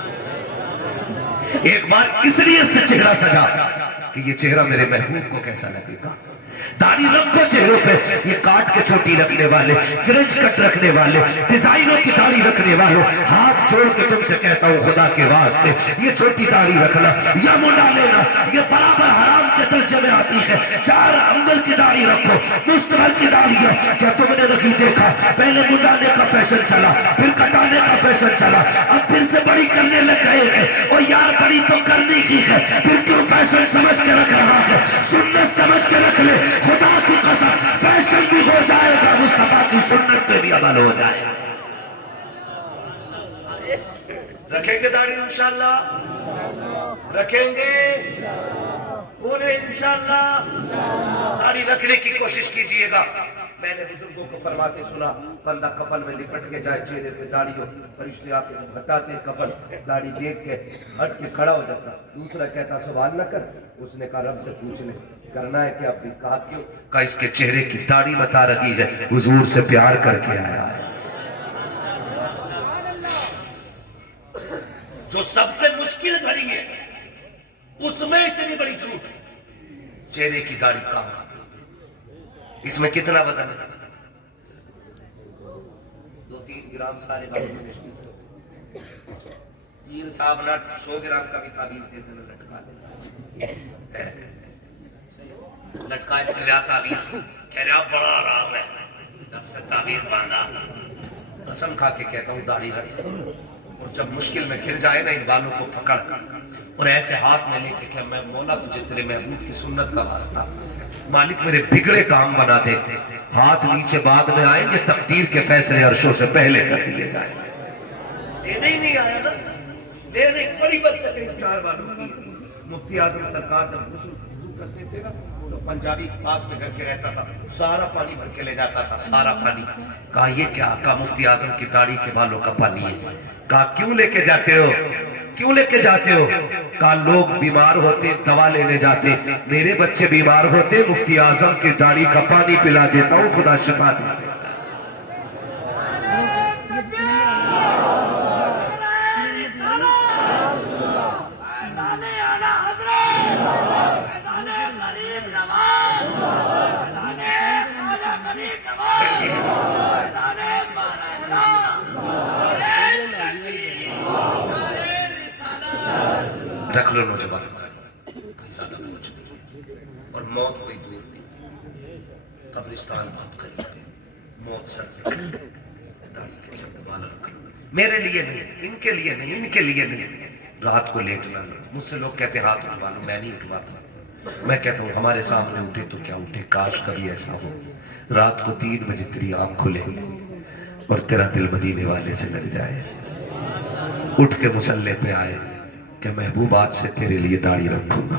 ایک بار اس لیے سے چہرہ سجا کہ یہ چہرہ میرے محبوب کو کیسا لگے گا. داڑھی رکھو چہروں پہ. یہ کاٹ کے چھوٹی رکھنے والے، فرنچ کٹ رکھنے والے، ڈیزائنوں کی داڑھی رکھنے والوں، ہاتھ جوڑ کے تم سے کہتا ہوں خدا کے واسطے یہ چھوٹی داڑھی رکھنا یا منڈا لینا یہ برابر حرام کے درجے میں آتی ہے. 4 انگل کی داڑھی رکھو، مستقبل کی داڑھی ہے. کیا تم نے نہیں دیکھا پہلے منڈانے کا فیشن چلا، پھر کٹانے کا فیشن چلا، اب پھر سے بڑی کرنے لگ گئے ہیں. اور یار بڑی تو کرنی ہی ہے، پھر کیوں فیشن سمجھ کے رکھ رہا ہے؟ سنت سمجھ کے رکھ لے. خدا کی قسم فیشن بھی ہو جائے گا، مصطفیٰ کی سنت پہ بھی عمل ہو جائے گا. رکھیں گے داڑھی انشاءاللہ؟ رکھیں گے پورے انشاءاللہ؟ داڑھی رکھنے کی کوشش کیجئے گا. میں نے بزرگوں کو فرماتے سنا، بندہ کفن میں لپٹ کے جائے، چہرے پہ داڑھی ہو، فرشتے آتے جب ہٹاتے کفن، داڑھی دیکھ کے ہٹ کے کھڑا ہو جاتا. دوسرا کہتا سوال نہ کر. اس نے کہا رب سے پوچھ لے کرنا ہے کیا؟ بھی کہا کیوں؟ کہا اس کے چہرے کی داڑھی بتا رہی ہے حضور سے پیار کر کے آیا ہے. جو سب سے مشکل گھڑی ہے اس میں اتنی بڑی جھوٹ. چہرے کی داڑھی کام آتی، اس میں کتنا وزن ہے؟ 2-3 گرام سارے بابوں میں مشکل سے. پیر صاحب نہ 100 گرام کا بھی تعویذ دیتے ہیں، لٹکا دیتے ہیں. لٹکائے پھر لیا تعویذ، کہہ رہا بڑا آرام ہے. جب سے تعویذ باندھا قسم کھا کے کہتا ہوں داڑھی رکھ. اور جب مشکل میں گر جائے نا ان بالوں کو پکڑ اور ایسے ہاتھ میں لے کے کہ میں مولا تجھے تیرے محبوب کی سنت کا واسطہ، مالک میرے بگڑے کام بنا دے. ہاتھ نیچے بعد میں آئیں گے، تقدیر کے فیصلے عرشوں سے پہلے کر دیے جائیں گے. دینے ہی نہیں آیا نا، دینے بڑی بد تکلیف 4 بالوں کی. مفتی اعظم سرکار جب وضو کرتے تھے نا تو پنجابی پاس میں کر کے رہتا تھا، سارا پانی بھر کے لے جاتا تھا، سارا پانی. کہا یہ کیا؟ کہا مفتی اعظم کی داڑھی کے بالوں کا پانی ہے. کہا کیوں لے کے جاتے ہو؟ کیوں لے کے جاتے ہو؟ کہا لوگ بیمار ہوتے دوا لینے جاتے، میرے بچے بیمار ہوتے مفتی اعظم کی داڑھی کا پانی پلا دیتا ہوں، خدا شفا دے. رکھ لو نوجوان اور موت کوئی دور نہیں، قبرستان بہت قریب ہے. موت سر پہ داڑھی کے سب والا رکھ لو. میرے لیے نہیں، ان کے لیے نہیں، ان کے لیے نہیں. رات کو لیٹ نہ لو. مجھ سے لوگ کہتے ہیں ہاتھ اٹھوا لو، میں نہیں اٹھواتا. میں کہتا ہوں ہمارے سامنے اٹھے تو کیا اٹھے، کاش کبھی ایسا ہو رات کو 3 بجے تیری آنکھ کھلے اور تیرا دل مدینے والے سے لگ جائے، اٹھ کے مصلے پہ آئے کہ محبوب آج سے تیرے لیے داڑھی رکھوں گا.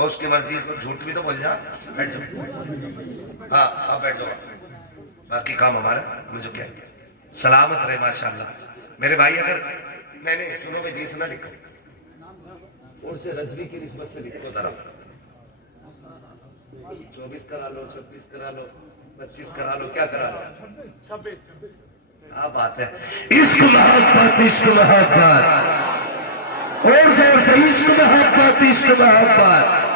وہ اس کی مرضی، اس کو جھوٹ بھی تو بول جا. بیٹھ جاؤ. ہاں آپ بیٹھ جاؤ، باقی کام ہمارا. مجھے کیا سلامت رہے ماشاءاللہ. میرے بھائی اگر نہیں سنو بھائی، 20 نہ لکھو، اور سے رضوی کی نسبت سے لکھو ذرا. 24 کرا لو، 26 کرا لو، 25 کرا لو، کیا کرا لو؟ 26. کیا بات ہے. عشق محبت، عشق محبت، اور زور سے عشق محبت، عشق محبت.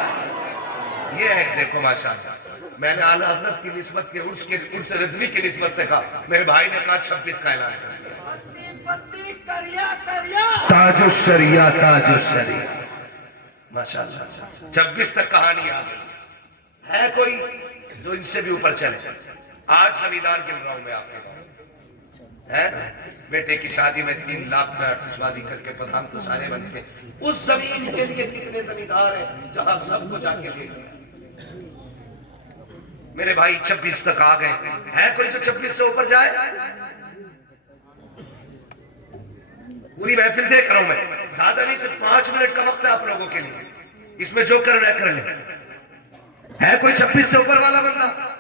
یہ ہے دیکھو ماشاءاللہ. میں نے اعلیٰ حضرت کی نسبت کے عرس رضوی کی نسبت سے کہا، میرے بھائی نے کہا 26 کا اعلان کر. تاج الشریعہ، تاج الشریعہ ماشاءاللہ. 26 تک کہانی آ گئی. ہے کوئی جو ان سے بھی اوپر چلے؟ آج زمیندار گن رہا ہوں میں آپ کے پاس. ہے بیٹے کی شادی میں 3 لاکھ کا شادی کر کے پردھان تو سارے بنتے. اس زمین کے لیے کتنے زمیندار ہیں جہاں سب کو جا کے لے گئے. میرے بھائی 26 تک آ گئے. ہے کوئی جو 26 سے اوپر جائے؟ پوری محفل دیکھ رہا ہوں میں، زیادہ نہیں، صرف 5 منٹ کا وقت ہے آپ لوگوں کے لیے. اس میں جو کرنا ہے کر لیں. ہے کوئی 26 سے اوپر والا بندہ؟